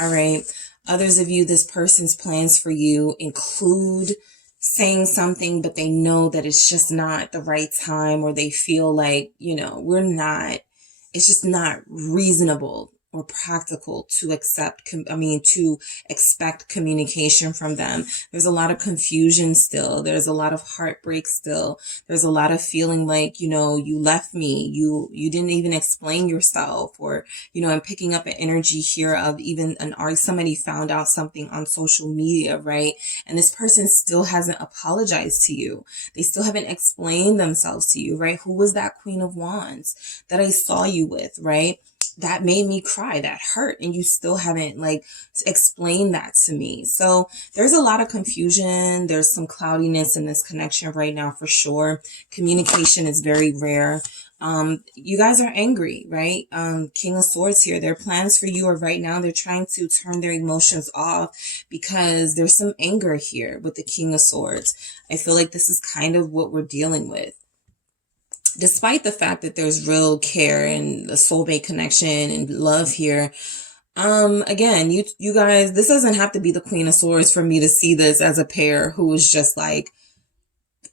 All right. Others of you, this person's plans for you include saying something, but they know that it's just not the right time, or they feel like, it's just not reasonable or practical to expect communication from them. There's a lot of confusion still. There's a lot of heartbreak still. There's a lot of feeling like, you left me. You didn't even explain yourself, or, I'm picking up an energy here of even somebody found out something on social media, right? And this person still hasn't apologized to you. They still haven't explained themselves to you, right? Who was that Queen of Wands that I saw you with, right? that made me cry, that hurt, and you still haven't like explained that to me. So there's a lot of confusion. There's some cloudiness in this connection right now for sure. Communication is very rare. You guys are angry, right? King of Swords here. Their plans for you are right now, they're trying to turn their emotions off because there's some anger here with the King of Swords. I feel like this is kind of what we're dealing with. Despite the fact that there's real care and a soulmate connection and love here, again, you guys, this doesn't have to be the Queen of Swords for me to see this as a pair who is just like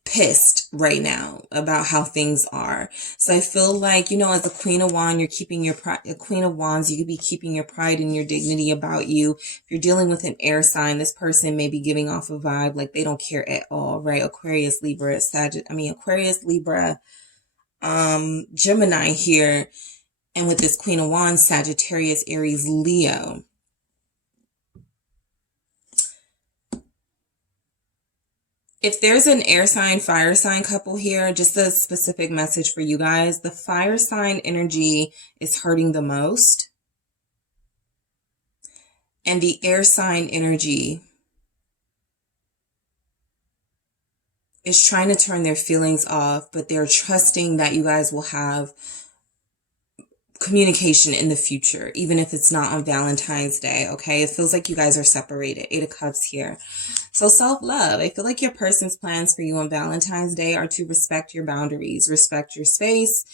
pissed right now about how things are. So I feel like, you know, as a Queen of Wands, you're keeping your pride. A Queen of Wands, you could be keeping your pride and your dignity about you. If you're dealing with an air sign, this person may be giving off a vibe like they don't care at all, right? Aquarius, Libra, Aquarius, Libra, Gemini here, and with this Queen of Wands, Sagittarius, Aries, Leo. If there's an air sign, fire sign couple here, just a specific message for you guys. The fire sign energy is hurting the most. And the air sign energy is trying to turn their feelings off, but they're trusting that you guys will have communication in the future, even if it's not on Valentine's Day, okay? It feels like you guys are separated. 8 of Cups here. So self-love. I feel like your person's plans for you on Valentine's Day are to respect your boundaries, respect your space,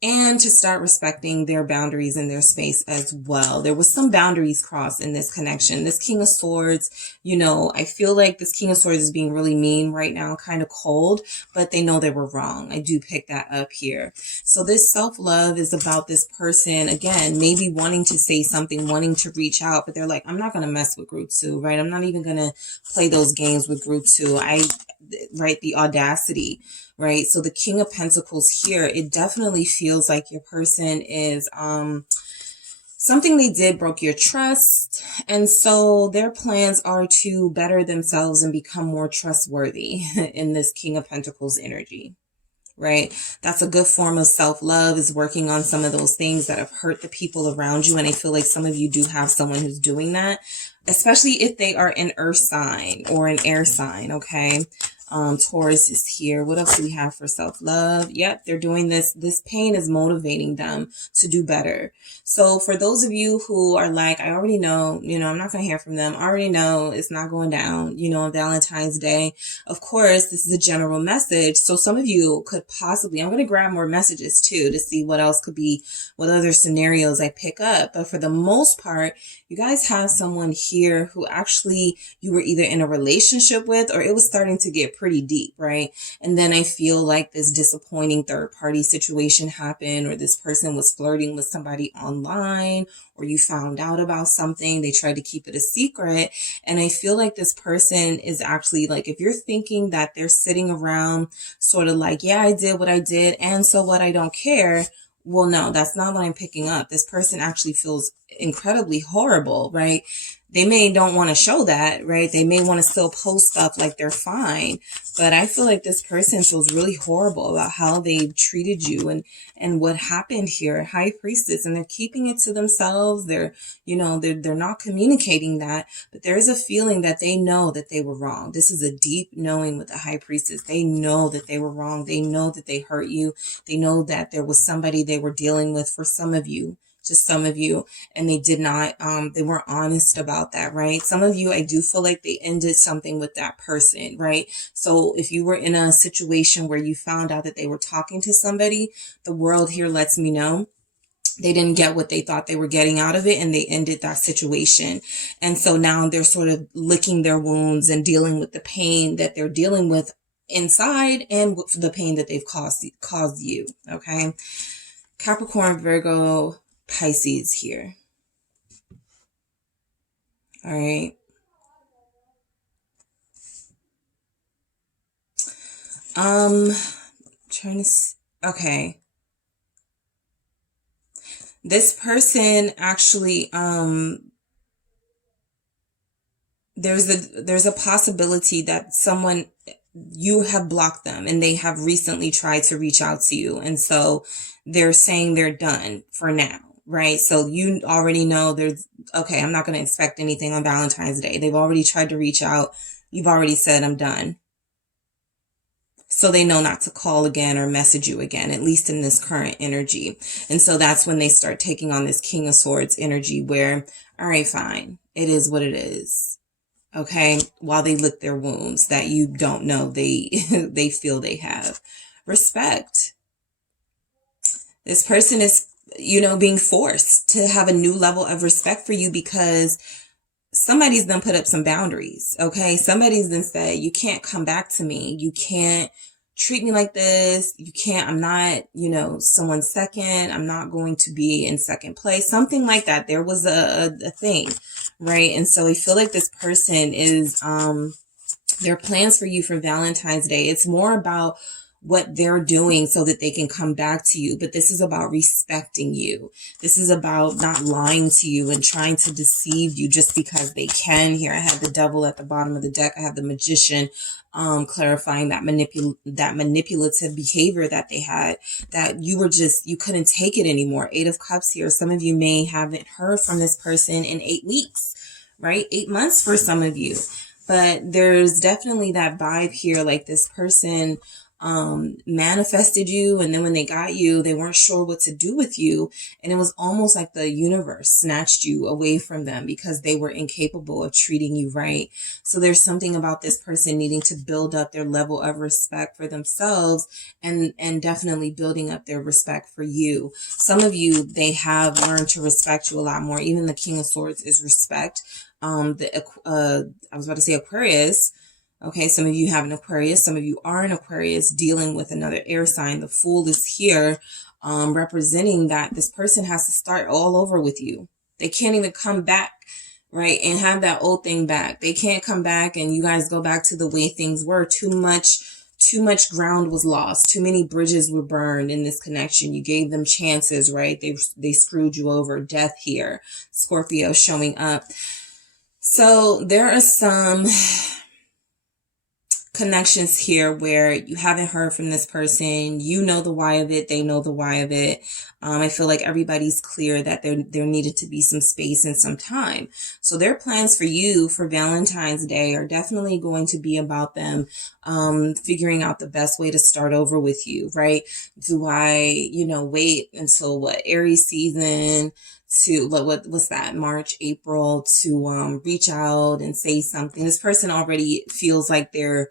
and to start respecting their boundaries and their space as well. There was some boundaries crossed in this connection. This King of Swords, you know, I feel like this King of Swords is being really mean right now, kind of cold, but they know they were wrong. I do pick that up here. So this self-love is about this person, again, maybe wanting to say something, wanting to reach out, but they're like, I'm not going to mess with group 2, right? I'm not even going to play those games with group 2. Right, the audacity, right? So the King of Pentacles here, it definitely feels like your person is, something they did broke your trust. And so their plans are to better themselves and become more trustworthy in this King of Pentacles energy, right? That's a good form of self-love, is working on some of those things that have hurt the people around you. And I feel like some of you do have someone who's doing that, especially if they are an earth sign or an air sign, okay? Taurus is here. What else do we have for self-love? Yep, they're doing this. This pain is motivating them to do better. So for those of you who are like, I already know, you know, I'm not going to hear from them. I already know it's not going down, you know, on Valentine's Day. Of course, this is a general message. So some of you could possibly, I'm going to grab more messages too to see what else could be, what other scenarios I pick up. But for the most part, you guys have someone here who actually you were either in a relationship with, or it was starting to get pretty deep, right? And then I feel like this disappointing third party situation happened, or this person was flirting with somebody online, or you found out about something. They tried to keep it a secret. And I feel like this person is actually like, if you're thinking that they're sitting around sort of like, yeah, I did what I did, and so what, I don't care. Well, no, that's not what I'm picking up. This person actually feels incredibly horrible, right? They may don't want to show that, right? They may want to still post stuff like they're fine, but I feel like this person feels really horrible about how they treated you and what happened here. High Priestess, and they're keeping it to themselves. They're, you know, they're not communicating that, but there is a feeling that they know that they were wrong. This is a deep knowing with the High Priestess. They know that they were wrong. They know that they hurt you. They know that there was somebody they were dealing with, for some of you, just some of you, and they did not, they weren't honest about that, right? Some of you, I do feel like they ended something with that person, right? So if you were in a situation where you found out that they were talking to somebody, the world here lets me know they didn't get what they thought they were getting out of it, and they ended that situation. And so now they're sort of licking their wounds and dealing with the pain that they're dealing with inside, and with the pain that they've caused you, okay? Capricorn, Virgo, Pisces here. All right. Trying to okay. This person actually, there's a possibility that someone, you have blocked them and they have recently tried to reach out to you. And so they're saying they're done for now, right? So you already know okay, I'm not going to expect anything on Valentine's Day. They've already tried to reach out. You've already said, I'm done. So they know not to call again or message you again, at least in this current energy. And so that's when they start taking on this King of Swords energy where, all right, fine. It is what it is. Okay. While they lick their wounds that you don't know they feel they have. Respect. This person is, being forced to have a new level of respect for you because somebody's done put up some boundaries. Okay. Somebody's then said, you can't come back to me. You can't treat me like this. You can't, I'm not, someone's second. I'm not going to be in second place. Something like that. There was a thing, right? And so I feel like this person is, their plans for you for Valentine's Day. It's more about what they're doing so that they can come back to you. But this is about respecting you. This is about not lying to you and trying to deceive you just because they can. Here I have the devil at the bottom of the deck. I have the magician clarifying that manipulative behavior that they had, that you couldn't take it anymore. 8 of Cups here. Some of you may haven't heard from this person in 8 weeks, right? 8 months for some of you. But there's definitely that vibe here, like this person manifested you, and then when they got you, they weren't sure what to do with you, and it was almost like the universe snatched you away from them because they were incapable of treating you right. So there's something about this person needing to build up their level of respect for themselves and definitely building up their respect for you. Some of you, they have learned to respect you a lot more. Even the King of Swords is respect. I was about to say Aquarius. Okay, some of you have an Aquarius. Some of you are an Aquarius dealing with another air sign. The Fool is here, representing that this person has to start all over with you. They can't even come back, right, and have that old thing back. They can't come back and you guys go back to the way things were. Too much ground was lost. Too many bridges were burned in this connection. You gave them chances, right? They screwed you over. Death here. Scorpio showing up. So there are some connections here where you haven't heard from this person. You know the why of it. They know the why of it. I feel like everybody's clear that there needed to be some space and some time. So their plans for you for Valentine's Day are definitely going to be about them figuring out the best way to start over with you, right? Do I, wait until Aries season to what's that, March, April, to reach out and say something? This person already feels like they're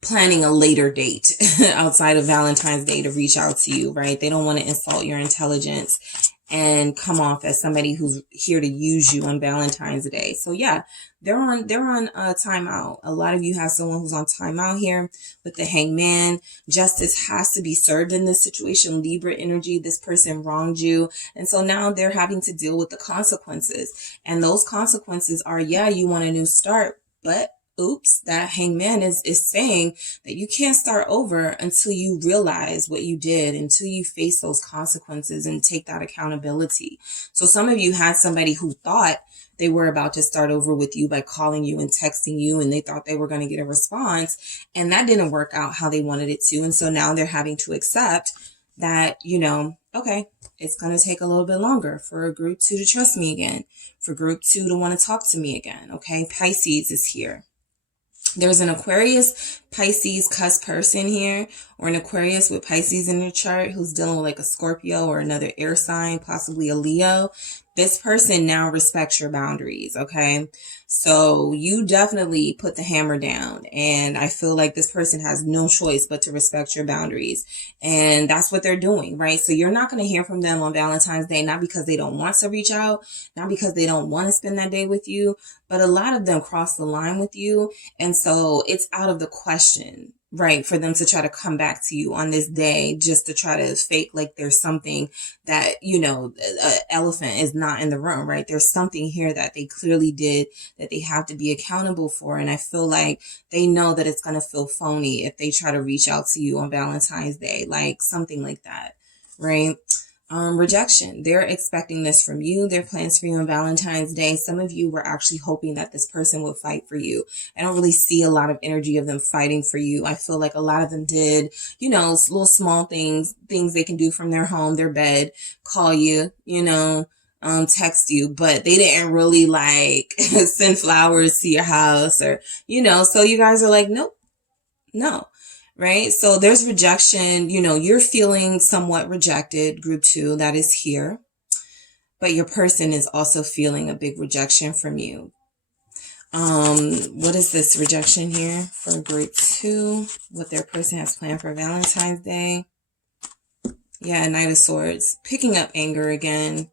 planning a later date outside of Valentine's Day to reach out to you, right? They don't want to insult your intelligence and come off as somebody who's here to use you on Valentine's Day. So yeah, they're on timeout. A lot of you have someone who's on timeout here with the Hangman. Justice has to be served in this situation. Libra energy, this person wronged you. And so now they're having to deal with the consequences. And those consequences are, yeah, you want a new start, but oops, that Hangman is saying that you can't start over until you realize what you did, until you face those consequences and take that accountability. So some of you had somebody who thought they were about to start over with you by calling you and texting you, and they thought they were going to get a response, and that didn't work out how they wanted it to. And so now they're having to accept that, okay, it's going to take a little bit longer for group 2 to trust me again, for group 2 to want to talk to me again. Okay, Pisces is here. There's an Aquarius, Pisces cusp person here, or an Aquarius with Pisces in their chart who's dealing with like a Scorpio or another air sign, possibly a Leo. This person now respects your boundaries, okay? So you definitely put the hammer down, and I feel like this person has no choice but to respect your boundaries, and that's what they're doing, right? So you're not going to hear from them on Valentine's Day, not because they don't want to reach out, not because they don't want to spend that day with you, but a lot of them cross the line with you, and so it's out of the question, right, for them to try to come back to you on this day just to try to fake like there's something that, an elephant is not in the room, right? There's something here that they clearly did that they have to be accountable for. And I feel like they know that it's going to feel phony if they try to reach out to you on Valentine's Day, like something like that, right? rejection. They're expecting this from you. Their plans for you on Valentine's Day. Some of you were actually hoping that this person would fight for you. I don't really see a lot of energy of them fighting for you. I feel like a lot of them did, you know, little small things they can do from their home, their bed, call you, you know, text you, but they didn't really like send flowers to your house or, you know, so you guys are like, nope, no. Right? So there's rejection, you know, you're feeling somewhat rejected, group 2, that is here. But your person is also feeling a big rejection from you. What is this rejection here for group 2? What their person has planned for Valentine's Day? Yeah, Knight of Swords. Picking up anger again.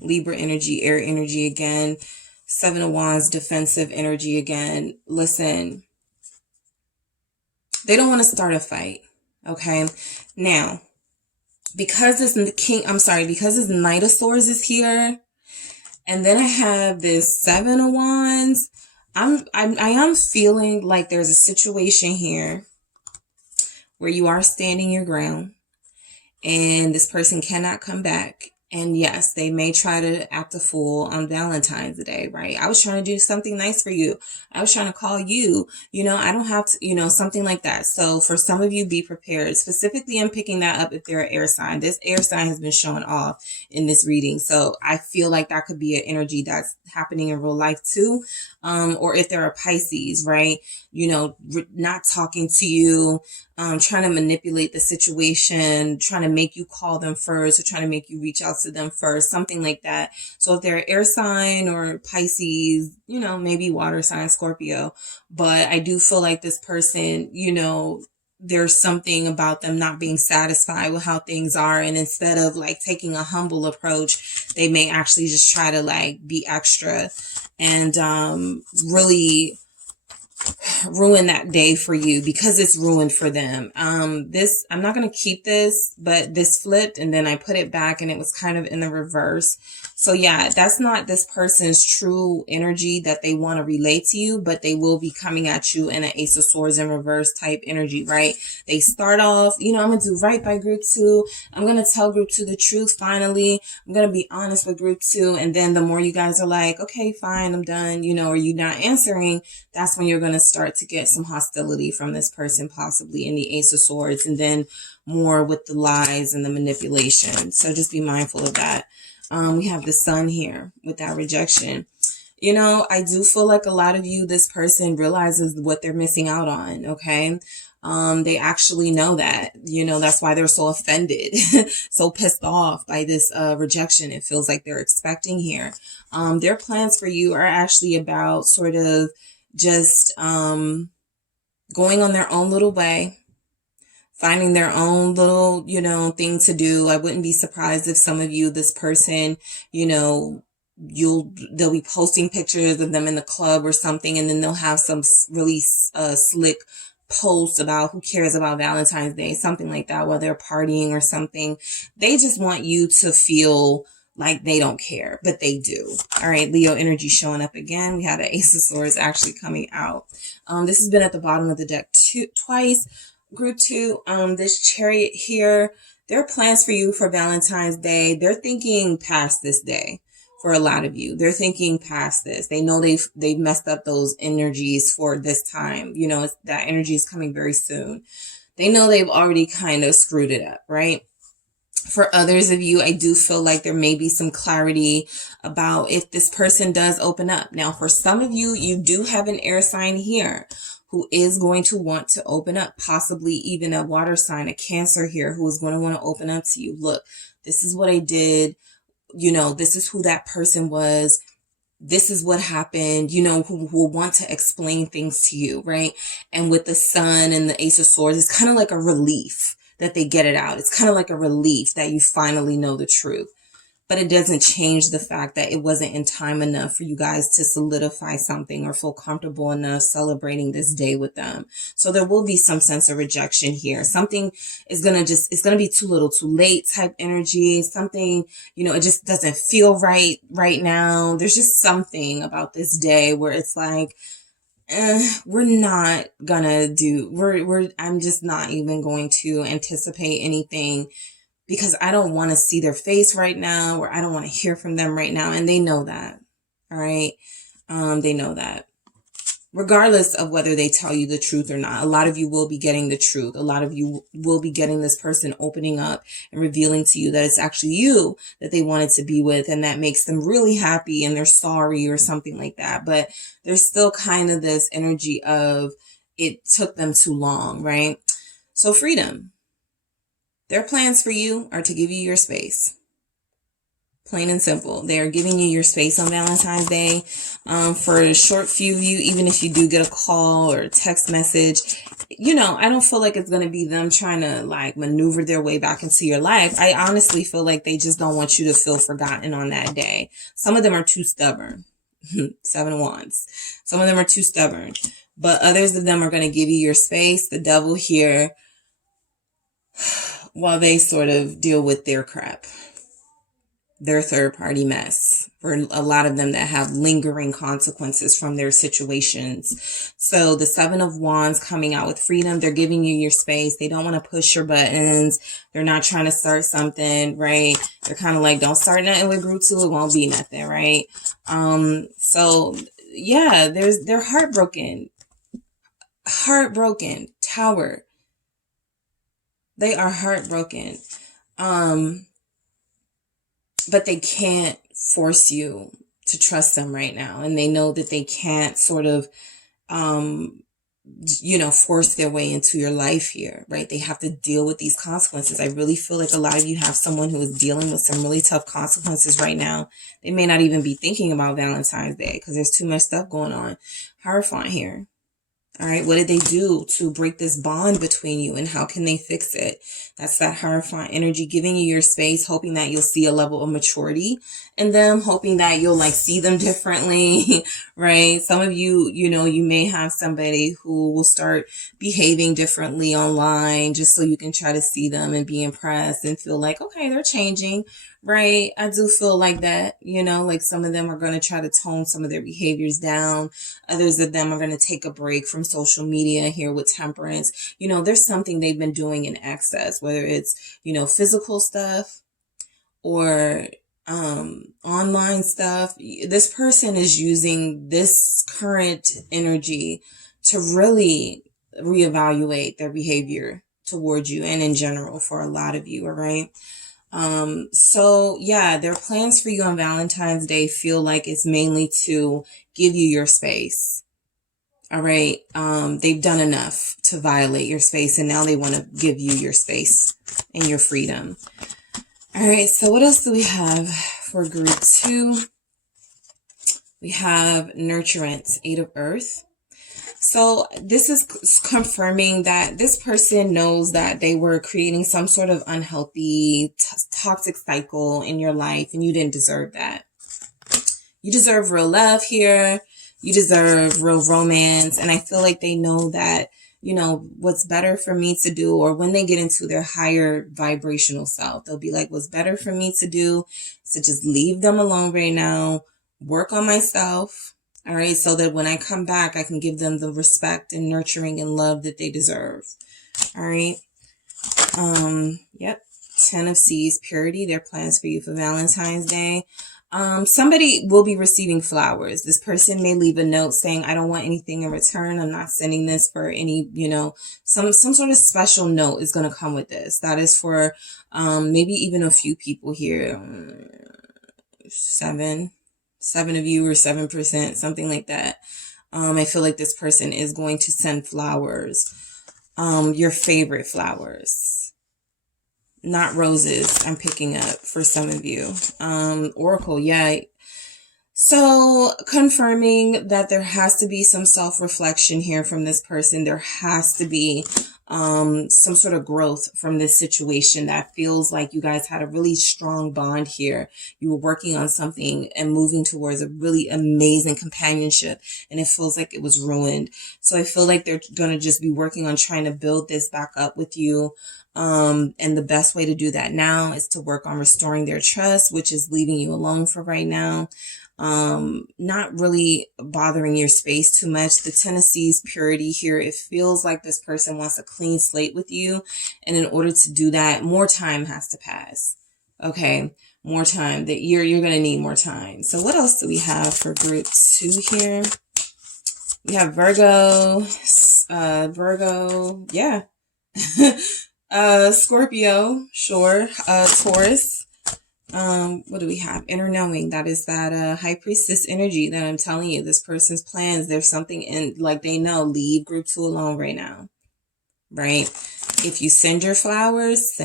Libra energy, air energy again. 7 of Wands, defensive energy again. Listen. They don't want to start a fight, okay? Now, because this Knight of Swords is here, and then I have this 7 of Wands, I am feeling like there's a situation here where you are standing your ground, and this person cannot come back. And yes, they may try to act a fool on Valentine's Day, right? I was trying to do something nice for you. I was trying to call you, you know, I don't have to, you know, something like that. So for some of you, be prepared. Specifically, I'm picking that up if they're an air sign. This air sign has been showing off in this reading. So I feel like that could be an energy that's happening in real life too. Or if they're a Pisces, right? You know, not talking to you, trying to manipulate the situation, trying to make you call them first or trying to make you reach out to them first, something like that. So if they're an air sign or Pisces, you know, maybe water sign, Scorpio, but I do feel like this person, you know, there's something about them not being satisfied with how things are. And instead of like taking a humble approach, they may actually just try to like be extra and really ruin that day for you because it's ruined for them. I'm not going to keep this, but this flipped and then I put it back and it was kind of in the reverse. So yeah, that's not this person's true energy that they want to relate to you, but they will be coming at you in an Ace of Swords in reverse type energy, right? They start off, you know, I'm going to do right by group 2. I'm going to tell group 2 the truth. Finally, I'm going to be honest with group 2. And then the more you guys are like, okay, fine, I'm done, you know, or you're not answering, that's when you're going to start to get some hostility from this person, possibly in the Ace of Swords, and then more with the lies and the manipulation. So just be mindful of that. We have the Sun here with that rejection. You know, I do feel like a lot of you, this person realizes what they're missing out on, okay? They actually know that, you know, that's why they're so offended, so pissed off by this rejection. It feels like they're expecting here. Their plans for you are actually about sort of just going on their own little way, finding their own little, you know, thing to do. I wouldn't be surprised if some of you, this person, you know, they'll be posting pictures of them in the club or something, and then they'll have some really slick posts about who cares about Valentine's Day, something like that, while they're partying or something. They just want you to feel like they don't care, but they do. All right, Leo energy showing up again. We had an Ace of Swords actually coming out. This has been at the bottom of the deck twice. Group 2, this Chariot here, their plans for you for Valentine's Day, they're thinking past this day. For a lot of you, they're thinking past this. They know they've messed up those energies for this time. You know, that energy is coming very soon. They know they've already kind of screwed it up, right? For others of you, I do feel like there may be some clarity about if this person does open up. Now, for some of you, you do have an air sign here who is going to want to open up, possibly even a water sign, a Cancer here, who is going to want to open up to you. Look, this is what I did. You know, this is who that person was. This is what happened, you know, who will want to explain things to you, right? And with the Sun and the Ace of Swords, it's kind of like a relief that they get it out. It's kind of like a relief that you finally know the truth. But it doesn't change the fact that it wasn't in time enough for you guys to solidify something or feel comfortable enough celebrating this day with them. So there will be some sense of rejection here. Something is it's going to be too little too late type energy. Something, you know, it just doesn't feel right now. There's just something about this day where it's like, I'm just not even going to anticipate anything, because I don't want to see their face right now, or I don't want to hear from them right now. And they know that. All right. They know that. Regardless of whether they tell you the truth or not, a lot of you will be getting the truth. A lot of you will be getting this person opening up and revealing to you that it's actually you that they wanted to be with, and that makes them really happy and they're sorry or something like that. But there's still kind of this energy of it took them too long, right? So freedom. Their plans for you are to give you your space. Plain and simple. They are giving you your space on Valentine's Day. For a short few of you, even if you do get a call or a text message, you know, I don't feel like it's going to be them trying to like maneuver their way back into your life. I honestly feel like they just don't want you to feel forgotten on that day. Some of them are too stubborn. 7 of Wands. Some of them are too stubborn. But others of them are going to give you your space. The devil here, while they sort of deal with their crap. Their third party mess, for a lot of them that have lingering consequences from their situations. So the 7 of Wands coming out with freedom, they're giving you your space. They don't want to push your buttons. They're not trying to start something, right? They're kind of like, don't start nothing with group 2. It won't be nothing, right? So yeah, they're heartbroken. Heartbroken. Tower. They are heartbroken. But they can't force you to trust them right now. And they know that they can't sort of, force their way into your life here, right? They have to deal with these consequences. I really feel like a lot of you have someone who is dealing with some really tough consequences right now. They may not even be thinking about Valentine's Day because there's too much stuff going on. Hierophant here. All right, what did they do to break this bond between you, and how can they fix it? That's that Hierophant energy, giving you your space, hoping that you'll see a level of maturity in them, hoping that you'll like see them differently, right? Some of you, you may have somebody who will start behaving differently online just so you can try to see them and be impressed and feel like, okay, they're changing, right? I do feel like that, like some of them are going to try to tone some of their behaviors down. Others of them are going to take a break from social media here with Temperance. There's something they've been doing in excess, whether it's, physical stuff or online stuff. This person is using this current energy to really reevaluate their behavior towards you and in general for a lot of you, all right? So yeah, their plans for you on Valentine's Day feel like it's mainly to give you your space. All right. They've done enough to violate your space, and now they want to give you your space and your freedom. All right. So what else do we have for group 2? We have Nurturance, 8 of Earth. So this is confirming that this person knows that they were creating some sort of unhealthy, toxic cycle in your life, and you didn't deserve that. You deserve real love here. You deserve real romance. And I feel like they know that, what's better for me to do, or when they get into their higher vibrational self, they'll be like, what's better for me to do is to just leave them alone right now, work on myself. All right. So that when I come back, I can give them the respect and nurturing and love that they deserve. All right. Yep. 10 of Seas, purity, their plans for you for Valentine's Day. Somebody will be receiving flowers. This person may leave a note saying, I don't want anything in return. I'm not sending this for any, some sort of special note is going to come with this. That is for, maybe even a few people here. 7 of you, or 7%, something like that. I feel like this person is going to send flowers, your favorite flowers, not roses. I'm picking up for some of you. Oracle. Yeah. So confirming that there has to be some self-reflection here from this person. There has to be some sort of growth from this situation that feels like you guys had a really strong bond here. You were working on something and moving towards a really amazing companionship, and it feels like it was ruined. So I feel like they're going to just be working on trying to build this back up with you. And the best way to do that now is to work on restoring their trust, which is leaving you alone for right now. not really bothering your space too much. The Tennessee's purity here, it feels like this person wants a clean slate with you. And in order to do that, more time has to pass. Okay, more time. That you're going to need more time. So what else do we have for group 2 here? We have Virgo, yeah. Scorpio, sure. Taurus. What do we have? Inner knowing. That is that high priestess energy that I'm telling you. This person's plans. There's something in, like, they know. Leave group 2 alone right now. Right? If you send your flowers,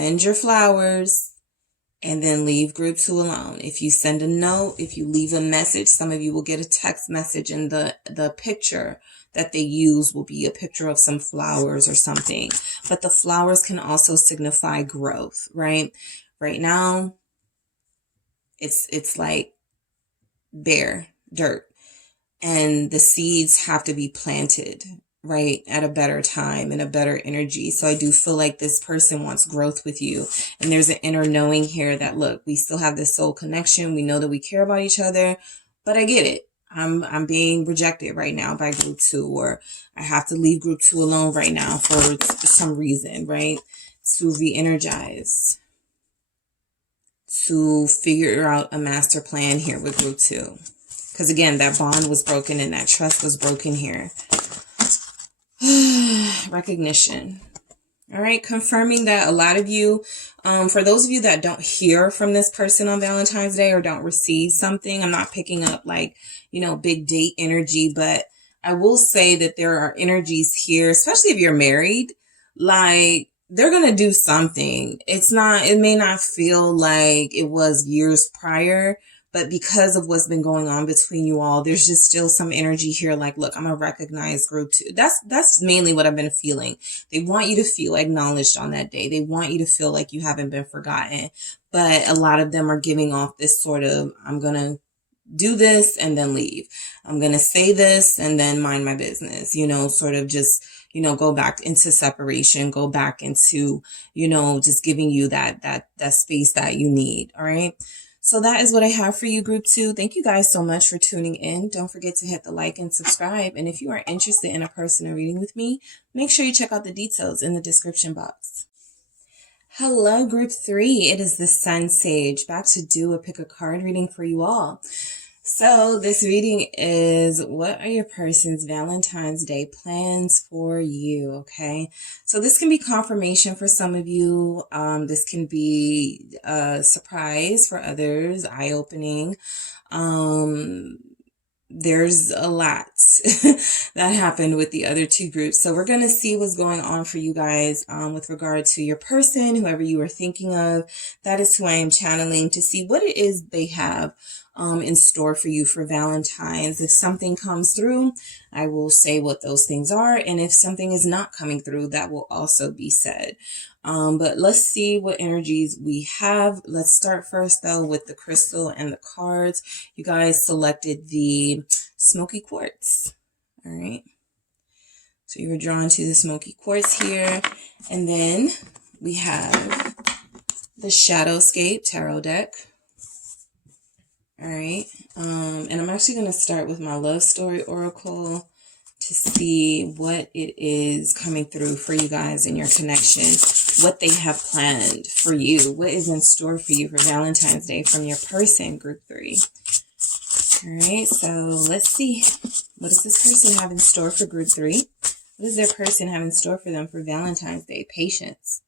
and then leave group 2 alone. If you send a note, if you leave a message, some of you will get a text message, and the picture that they use will be a picture of some flowers or something. But the flowers can also signify growth, right? Right now, it's like bare dirt, and the seeds have to be planted, right, at a better time and a better energy. So I do feel like this person wants growth with you. And there's an inner knowing here that, look, we still have this soul connection. We know that we care about each other, but I get it. I'm being rejected right now by group 2, or I have to leave group 2 alone right now for some reason, right? To re-energize, to figure out a master plan here with group 2. Because again, that bond was broken and that trust was broken here. Recognition. All right, confirming that a lot of you, for those of you that don't hear from this person on Valentine's Day or don't receive something, I'm not picking up like, big date energy, but I will say that there are energies here, especially if you're married, like they're going to do something. It may not feel like it was years prior, but because of what's been going on between you all, there's just still some energy here. Like, look, I'm going to recognize group 2. That's mainly what I've been feeling. They want you to feel acknowledged on that day. They want you to feel like you haven't been forgotten. But a lot of them are giving off this sort of, I'm going to do this and then leave. I'm going to say this and then mind my business, sort of just, go back into separation, go back into, just giving you that space that you need. All right. So that is what I have for you, group 2. Thank you guys so much for tuning in. Don't forget to hit the like and subscribe. And if you are interested in a personal reading with me, make sure you check out the details in the description box. Hello, group 3. It is the SunSage, back to do a pick a card reading for you all. So this reading is, what are your person's Valentine's Day plans for you? Okay. So this can be confirmation for some of you. This can be a surprise for others, eye-opening. There's a lot that happened with the other 2 groups. So we're going to see what's going on for you guys with regard to your person, whoever you are thinking of. That is who I am channeling, to see what it is they have in store for you for Valentine's. If something comes through, I will say what those things are. And if something is not coming through, that will also be said. But let's see what energies we have. Let's start first, though, with the crystal and the cards. You guys selected the smoky quartz. All right. So you were drawn to the smoky quartz here. And then we have the Shadowscape tarot deck. All right. And I'm actually going to start with my love story oracle to see what it is coming through for you guys in your connection, what they have planned for you, what is in store for you for Valentine's Day from your person, group 3. All right. So let's see. What does this person have in store for group 3? What does their person have in store for them for Valentine's Day? Patience.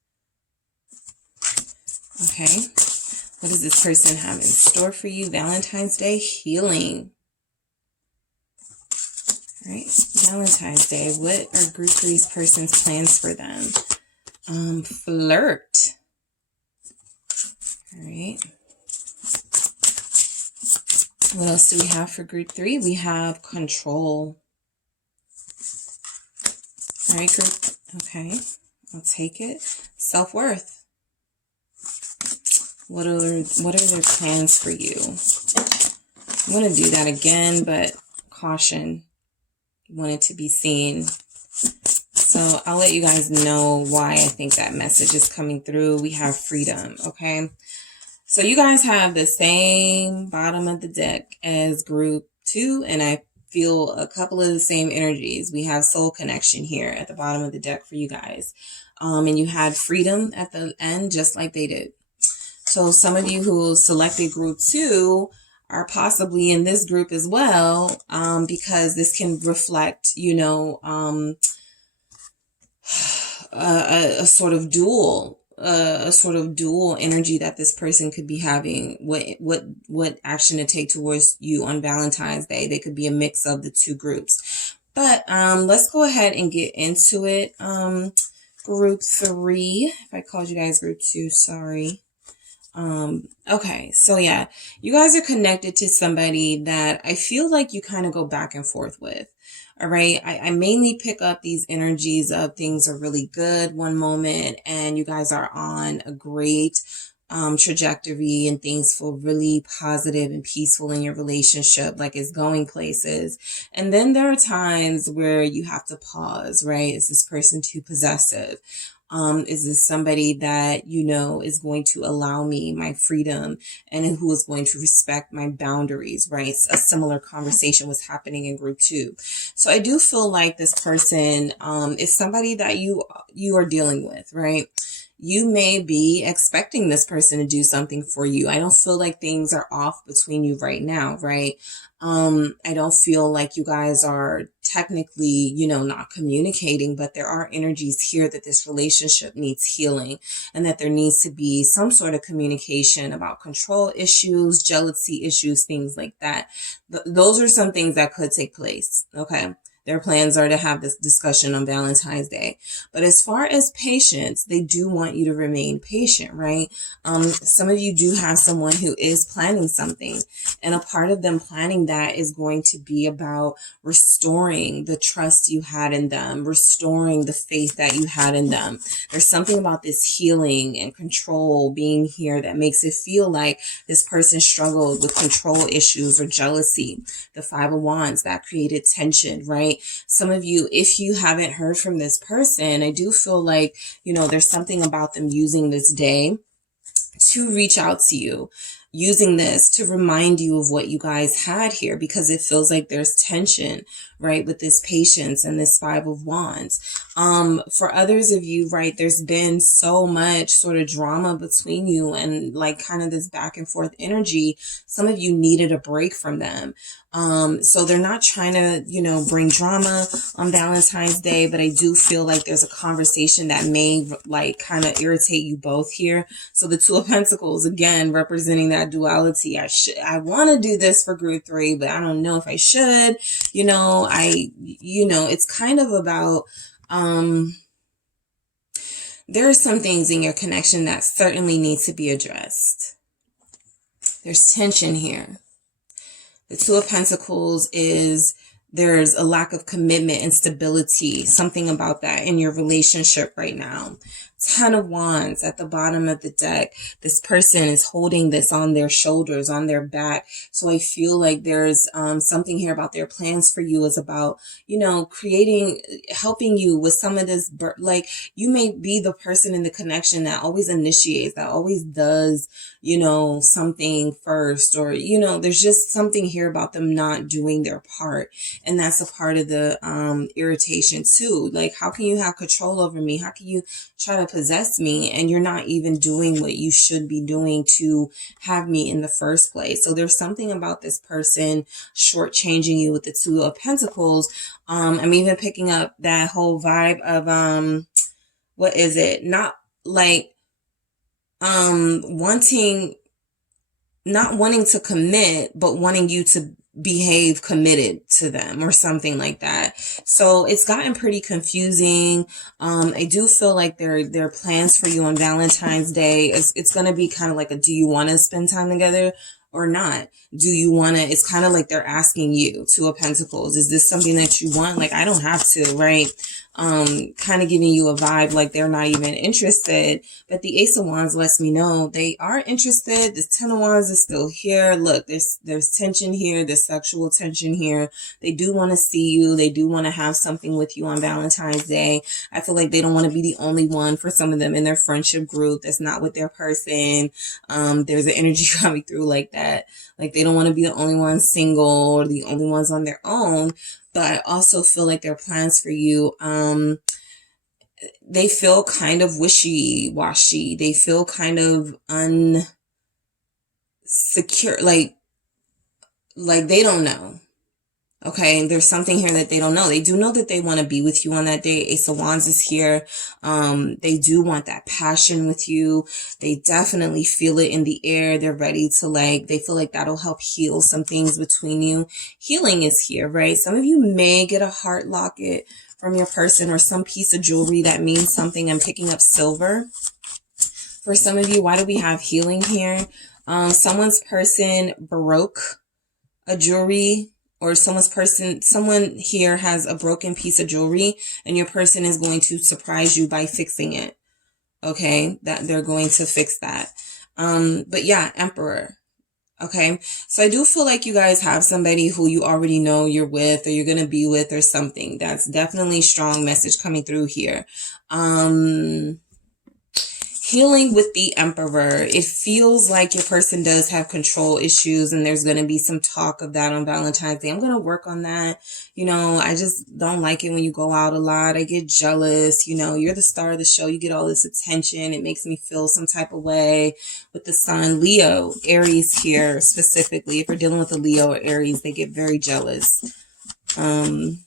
Okay. What does this person have in store for you? Valentine's Day, healing. All right, Valentine's Day. What are group 3's person's plans for them? Flirt. All right. What else do we have for group 3? We have control. All right, group. Okay, I'll take it. Self-worth. What are their plans for you? I'm going to do that again, but caution. Want it to be seen. So I'll let you guys know why I think that message is coming through. We have freedom, okay? So you guys have the same bottom of the deck as group 2, and I feel a couple of the same energies. We have soul connection here at the bottom of the deck for you guys. And you had freedom at the end, just like they did. So some of you who selected group 2 are possibly in this group as well, because this can reflect, you know, a sort of dual energy that this person could be having. What action to take towards you on Valentine's Day. They could be a mix of the two groups. But let's go ahead and get into it. Group 3. If I called you guys group 2, sorry. Okay, so yeah, you guys are connected to somebody that I feel like you kind of go back and forth with. All right. I mainly pick up these energies of things are really good one moment, and you guys are on a great trajectory, and things feel really positive and peaceful in your relationship, like it's going places. And then there are times where you have to pause, right? Is this person too possessive? Is this somebody that, you know, is going to allow me my freedom and who is going to respect my boundaries, right? A similar conversation was happening in group 2. So I do feel like this person is somebody that you are dealing with, right? You may be expecting this person to do something for you. I don't feel like things are off between you right now, right? I don't feel like you guys are technically, you know, not communicating, but there are energies here that this relationship needs healing, and that there needs to be some sort of communication about control issues, jealousy issues, things like that. Those are some things that could take place. Okay. Their plans are to have this discussion on Valentine's Day. But as far as patience, they do want you to remain patient, right? Some of you do have someone who is planning something, and a part of them planning that is going to be about restoring the trust you had in them, restoring the faith that you had in them. There's something about this healing and control being here that makes it feel like this person struggled with control issues or jealousy. The 5 of Wands, that created tension, right? Some of you, if you haven't heard from this person, I do feel like, you know, there's something about them using this day to reach out to you, using this to remind you of what you guys had here, because it feels like there's tension, right, with this patience and this 5 of Wands. For others of you, right, there's been so much sort of drama between you and like kind of this back and forth energy. Some of you needed a break from them. So they're not trying to, you know, bring drama on Valentine's Day, but I do feel like there's a conversation that may like kind of irritate you both here. So the 2 of Pentacles, again, representing that duality. I want to do this for group 3, but I don't know if I should, you know, it's kind of about, there are some things in your connection that certainly need to be addressed. There's tension here. The 2 of Pentacles is there's a lack of commitment and stability, something about that in your relationship right now. 10 of Wands at the bottom of the deck. This person is holding this on their shoulders, on their back. So I feel like there's something here about their plans for you is about, you know, helping you with some of this, like you may be the person in the connection that always initiates, that always does, you know, something first, or, you know, there's just something here about them not doing their part. And that's a part of the irritation too. Like, how can you have control over me? How can you try to possess me and you're not even doing what you should be doing to have me in the first place? So there's something about this person shortchanging you with the 2 of Pentacles. I'm even picking up that whole vibe of what is it? Not like not wanting to commit, but wanting you to behave committed to them or something like that. So it's gotten pretty confusing. I do feel like there are plans for you on Valentine's Day. It's going to be kind of like a, do you want to spend time together? or not? Do you want to, it's kind of like they're asking you, Two of Pentacles, is this something that you want? Like, I don't have to, right? Kind of giving you a vibe like they're not even interested. But the Ace of Wands lets me know they are interested. This Ten of Wands is still here. Look, there's tension here. There's sexual tension here. They do want to see you. They do want to have something with you on Valentine's Day. I feel like they don't want to be the only one for some of them in their friendship group that's not with their person. There's an energy coming through like that. Like, they don't want to be the only ones single or the only ones on their own. But I also feel like their plans for you, they feel kind of wishy-washy. They feel kind of unsecure, like they don't know. Okay, there's something here that they don't know. They do know that they want to be with you on that day. Ace of Wands is here. They do want that passion with you. They definitely feel it in the air. They're ready to, like, they feel like that'll help heal some things between you. Healing is here, right? Some of you may get a heart locket from your person or some piece of jewelry that means something. I'm picking up silver. For some of you, why do we have healing here? Someone's person broke a jewelry, or someone here has a broken piece of jewelry and your person is going to surprise you by fixing it. Okay, that they're going to fix that. But yeah, Emperor. Okay, so I do feel like you guys have somebody who you already know you're with or you're going to be with or something. That's definitely strong message coming through here. Healing with the Emperor. It feels like your person does have control issues and there's going to be some talk of that on Valentine's Day. I'm going to work on that. You know, I just don't like it when you go out a lot. I get jealous. You know, you're the star of the show. You get all this attention. It makes me feel some type of way. With the Sun, Leo, Aries here specifically. If you're dealing with a Leo or Aries, they get very jealous. And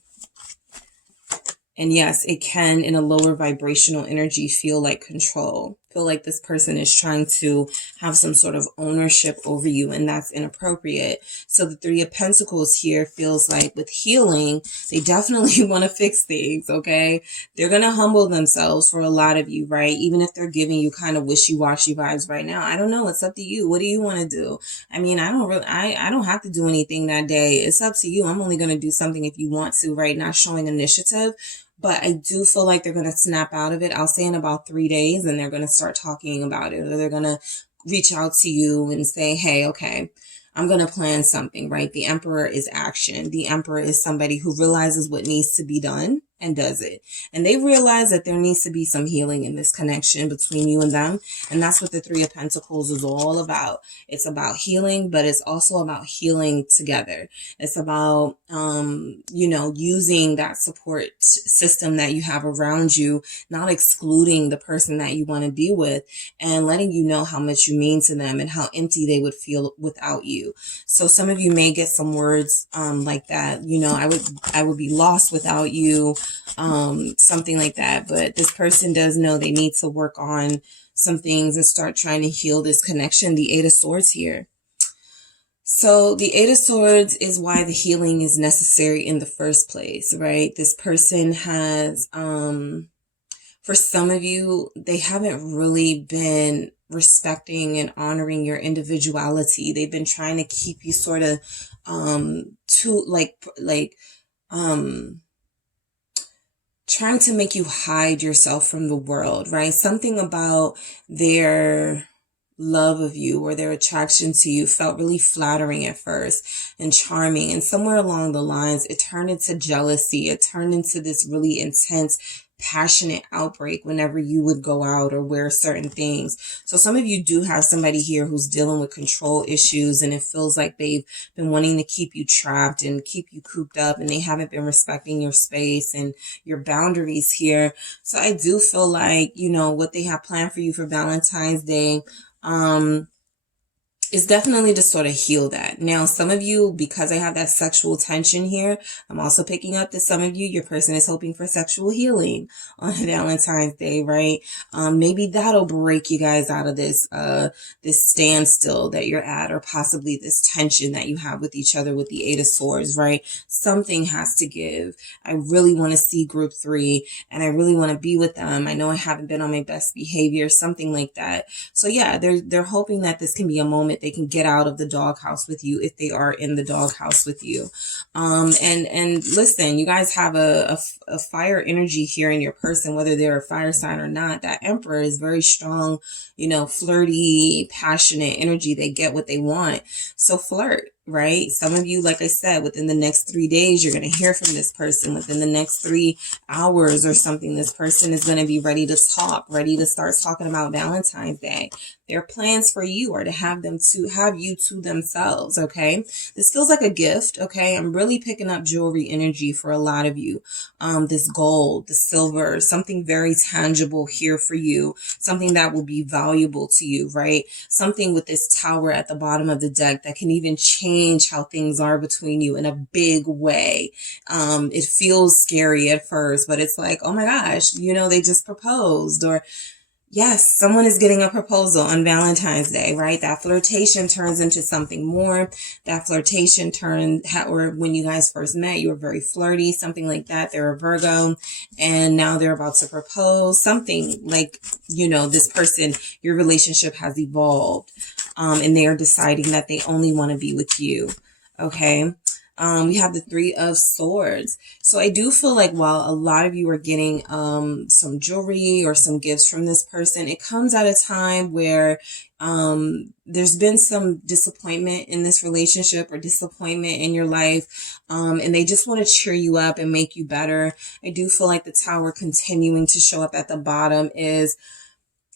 yes, it can, in a lower vibrational energy, feel like control. Feel like this person is trying to have some sort of ownership over you, and that's inappropriate. So the Three of Pentacles here feels like with healing, they definitely want to fix things, okay? They're going to humble themselves for a lot of you, right? Even if they're giving you kind of wishy-washy vibes right now. I don't know. It's up to you. What do you want to do? I mean, I don't have to do anything that day. It's up to you. I'm only going to do something if you want to, right? Not showing initiative. But I do feel like they're going to snap out of it. I'll say in about 3 days, and they're going to start talking about it. Or they're going to reach out to you and say, hey, okay, I'm going to plan something, right? The Emperor is action. The Emperor is somebody who realizes what needs to be done and does it. And they realize that there needs to be some healing in this connection between you and them. And that's what the Three of Pentacles is all about. It's about healing, but it's also about healing together. It's about, you know, using that support system that you have around you, not excluding the person that you want to be with, and letting you know how much you mean to them and how empty they would feel without you. So some of you may get some words like that. You know, I would be lost without you. Something like that. But this person does know they need to work on some things and start trying to heal this connection. The Eight of Swords here. So the Eight of Swords is why the healing is necessary in the first place, right? This person has, for some of you, they haven't really been respecting and honoring your individuality. They've been trying to keep you sort of, trying to make you hide yourself from the world, right? Something about their love of you or their attraction to you felt really flattering at first and charming. And somewhere along the lines, it turned into jealousy. It turned into this really intense, passionate outbreak whenever you would go out or wear certain things. So some of you do have somebody here who's dealing with control issues, and it feels like they've been wanting to keep you trapped and keep you cooped up, and they haven't been respecting your space and your boundaries here. So I do feel like, you know, what they have planned for you for Valentine's Day, is definitely to sort of heal that. Now, some of you, because I have that sexual tension here, I'm also picking up that some of you, your person is hoping for sexual healing on Valentine's Day, right? Maybe that'll break you guys out of this, this standstill that you're at, or possibly this tension that you have with each other with the Eight of Swords, right? Something has to give. I really want to see group 3 and I really want to be with them. I know I haven't been on my best behavior, something like that. So yeah, they're hoping that this can be a moment it. They can get out of the doghouse with you if they are in the doghouse with you. And listen, you guys have a fire energy here in your person, whether they're a fire sign or not. That Emperor is very strong, you know, flirty, passionate energy. They get what they want. So flirt, right? Some of you, like I said, within the next 3 days, you're going to hear from this person. Within the next 3 hours or something, this person is going to be ready to talk, ready to start talking about Valentine's Day. Their plans for you are to have you to themselves, okay? This feels like a gift, okay? I'm really picking up jewelry energy for a lot of you. This gold, the silver, something very tangible here for you, something that will be valuable to you, right? Something with this Tower at the bottom of the deck that can even change how things are between you in a big way. It feels scary at first, but it's like, oh my gosh, you know, they just proposed, or yes, someone is getting a proposal on Valentine's Day, right? That flirtation turns into something more. That flirtation or when you guys first met, you were very flirty, something like that. They're a Virgo, and now they're about to propose. Something like, you know, this person, your relationship has evolved, and they are deciding that they only want to be with you, okay? We have the Three of Swords. So I do feel like while a lot of you are getting some jewelry or some gifts from this person, it comes at a time where there's been some disappointment in this relationship or disappointment in your life, and they just want to cheer you up and make you better. I do feel like the Tower continuing to show up at the bottom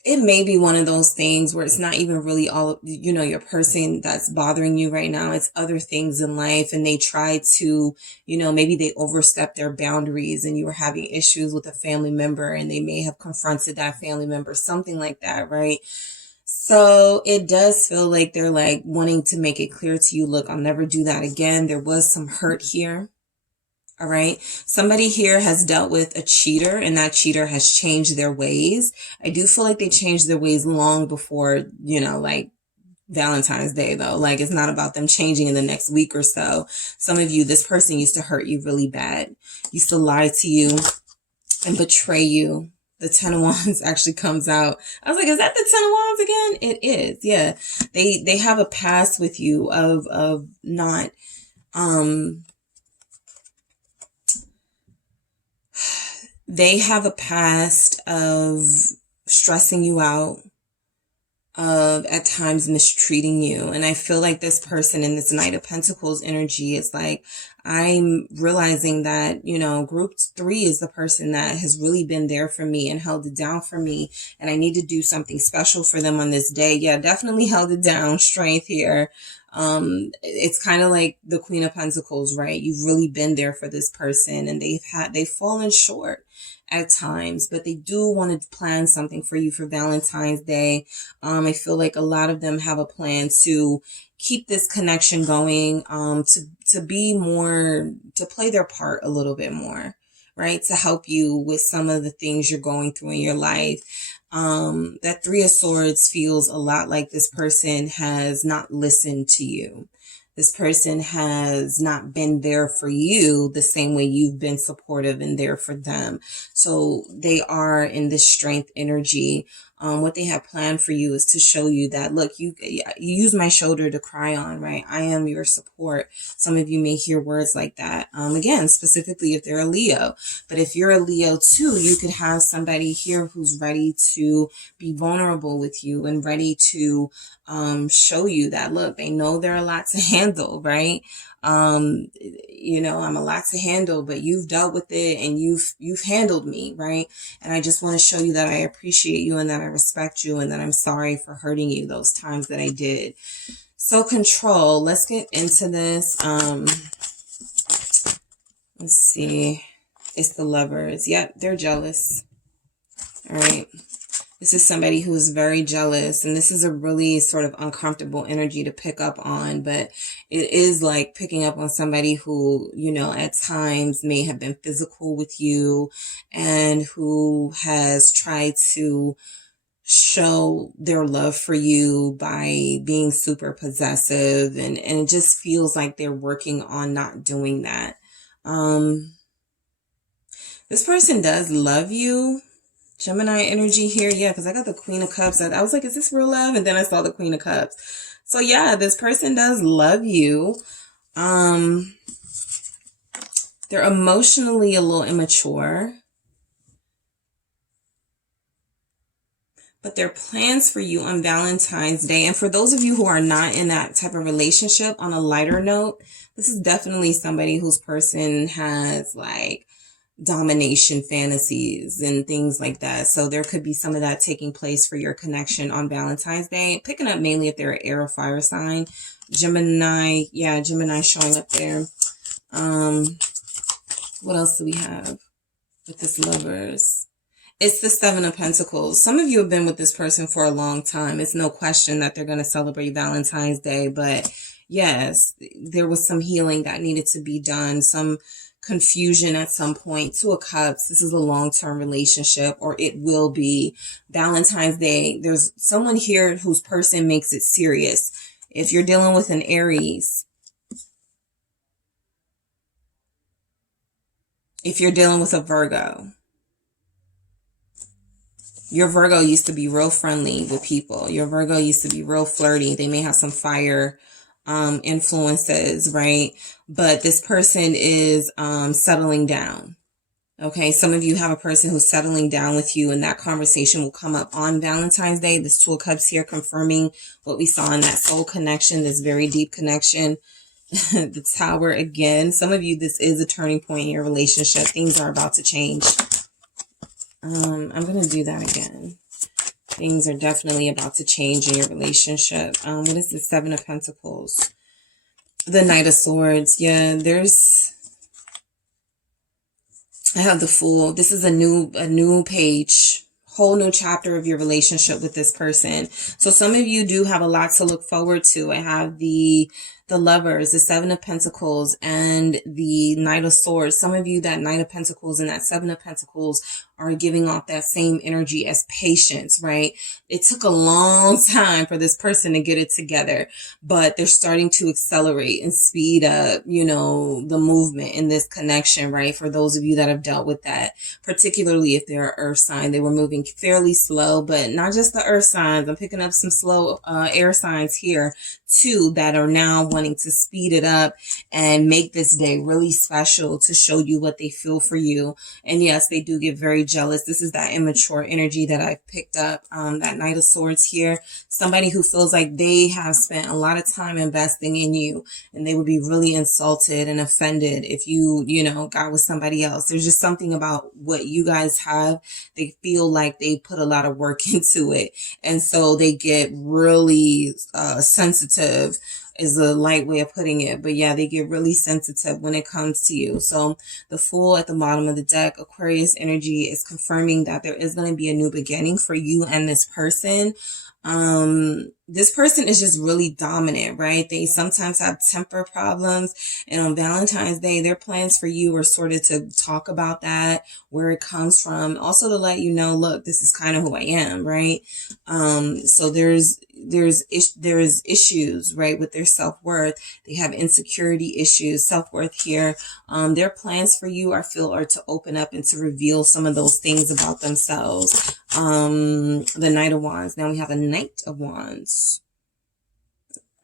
it may be one of those things where it's not even really all, you know, your person that's bothering you right now. It's other things in life, and they try to, you know, maybe they overstep their boundaries and you were having issues with a family member and they may have confronted that family member, something like that, right? So it does feel like they're like wanting to make it clear to you, look, I'll never do that again. There was some hurt here. All right. Somebody here has dealt with a cheater, and that cheater has changed their ways. I do feel like they changed their ways long before, you know, like Valentine's Day, though. Like, it's not about them changing in the next week or so. Some of you, this person used to hurt you really bad, used to lie to you and betray you. The Ten of Wands actually comes out. I was like, is that the Ten of Wands again? It is. Yeah. They have a past with you of not, they have a past of stressing you out, of at times mistreating you. And I feel like this person in this Knight of Pentacles energy is like, I'm realizing that, you know, group 3 is the person that has really been there for me and held it down for me. And I need to do something special for them on this day. Yeah, definitely held it down. Strength here. It's kind of like the Queen of Pentacles, right? You've really been there for this person, and they've fallen short at times, but they do want to plan something for you for Valentine's Day. I feel like a lot of them have a plan to keep this connection going, to be more, to play their part a little bit more, right? To help you with some of the things you're going through in your life. That Three of Swords feels a lot like this person has not listened to you. This person has not been there for you the same way you've been supportive and there for them. So they are in this strength energy. What they have planned for you is to show you that, look, you use my shoulder to cry on, right? I am your support. Some of you may hear words like that. Again, specifically if they're a Leo. But if you're a Leo too, you could have somebody here who's ready to be vulnerable with you and ready to show you that, look, they know they're a lot to handle, right? You know, I'm a lot to handle, but you've dealt with it and you've handled me, right? And I just want to show you that I appreciate you and that I respect you and that I'm sorry for hurting you those times that I did. So control, let's get into this. Let's see. It's the Lovers. Yep, they're jealous. All right. This is somebody who is very jealous, and this is a really sort of uncomfortable energy to pick up on, but it is like picking up on somebody who, you know, at times may have been physical with you and who has tried to show their love for you by being super possessive, and it just feels like they're working on not doing that. This person does love you. Gemini energy here. Yeah, because I got the Queen of Cups. I was like, is this real love? And then I saw the Queen of Cups. So yeah, this person does love you. They're emotionally a little immature. But their plans for you on Valentine's Day. And for those of you who are not in that type of relationship, on a lighter note, this is definitely somebody whose person has like domination fantasies and things like that. So there could be some of that taking place for your connection on Valentine's Day. Picking up mainly if they're an air or fire sign. Gemini, yeah, Gemini showing up there. What else do we have with this Lovers? It's the Seven of Pentacles. Some of you have been with this person for a long time. It's no question that they're going to celebrate Valentine's Day. But yes, there was some healing that needed to be done. Some confusion at some point. Two of Cups. This is a long-term relationship, or it will be. Valentine's Day, there's someone here whose person makes it serious. If you're dealing with an Aries, if you're dealing with a Virgo, your Virgo used to be real friendly with people. Your Virgo used to be real flirty. They may have some fire influences, right? But this person is settling down. Okay, some of you have a person who's settling down with you, and that conversation will come up on Valentine's Day. This Two of Cups here confirming what we saw in that soul connection, this very deep connection. The Tower again. Some of you, this is a turning point in your relationship. Things are about to change. I'm going to do that again. Things are definitely about to change in your relationship. What is the Seven of Pentacles? The Knight of Swords. Yeah, I have the Fool. This is a new page, whole new chapter of your relationship with this person. So some of you do have a lot to look forward to. I have the Lovers, the Seven of Pentacles, and the Knight of Swords. Some of you, that Knight of Pentacles and that Seven of Pentacles are giving off that same energy as patience, right? It took a long time for this person to get it together, but they're starting to accelerate and speed up, you know, the movement in this connection, right? For those of you that have dealt with that, particularly if they're an earth sign, they were moving fairly slow, but not just the earth signs. I'm picking up some slow air signs here too that are now wanting to speed it up and make this day really special to show you what they feel for you. And yes, they do get very jealous. This is that immature energy that I've picked up. That Knight of Swords here, somebody who feels like they have spent a lot of time investing in you, and they would be really insulted and offended if you know, got with somebody else. There's just something about what you guys have. They feel like they put a lot of work into it, and so they get really sensitive is a light way of putting it. But yeah, they get really sensitive when it comes to you. So the Fool at the bottom of the deck, Aquarius energy, is confirming that there is going to be a new beginning for you and this person. This person is just really dominant, right? They sometimes have temper problems, and on Valentine's Day, their plans for you are sort of to talk about that, where it comes from, also to let you know, look, this is kind of who I am, right? So there's issues, right, with their self-worth. They have insecurity issues, self-worth here. Their plans for you are to open up and to reveal some of those things about themselves. The Knight of Wands. Now we have a Knight of Wands.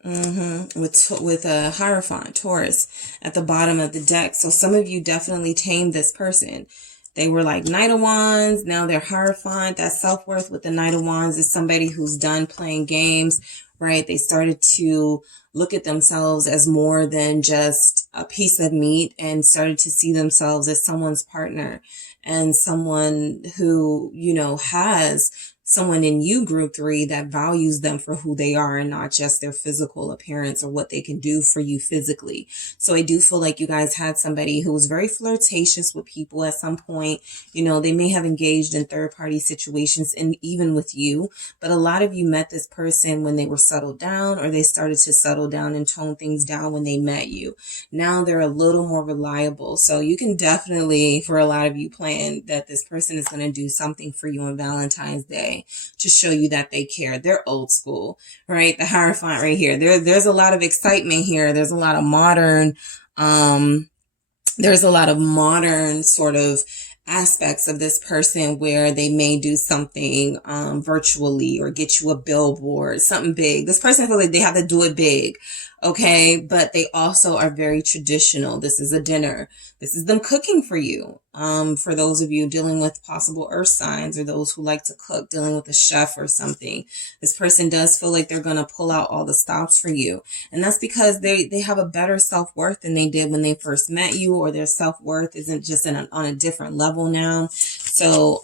With a Hierophant, Taurus, at the bottom of the deck. So some of you definitely tamed this person. They were like Knight of Wands. Now they're Hierophant. That self-worth with the Knight of Wands is somebody who's done playing games, right? They started to look at themselves as more than just a piece of meat, and started to see themselves as someone's partner, and someone who, you know, has someone in you, group 3, that values them for who they are and not just their physical appearance or what they can do for you physically. So I do feel like you guys had somebody who was very flirtatious with people at some point. You know, they may have engaged in third-party situations, and even with you, but a lot of you met this person when they were settled down, or they started to settle down and tone things down when they met you. Now they're a little more reliable. So you can definitely, for a lot of you, plan that this person is going to do something for you on Valentine's Day to show you that they care. They're old school, right? The Hierophant right here. There's a lot of excitement here. There's a lot of modern, sort of aspects of this person where they may do something virtually or get you a billboard, something big. This person feels like they have to do it big, okay? But they also are very traditional. This is a dinner. This is them cooking for you. For those of you dealing with possible earth signs or those who like to cook, dealing with a chef or something, this person does feel like they're going to pull out all the stops for you. And that's because they have a better self-worth than they did when they first met you, or their self-worth isn't just on a different level now. So,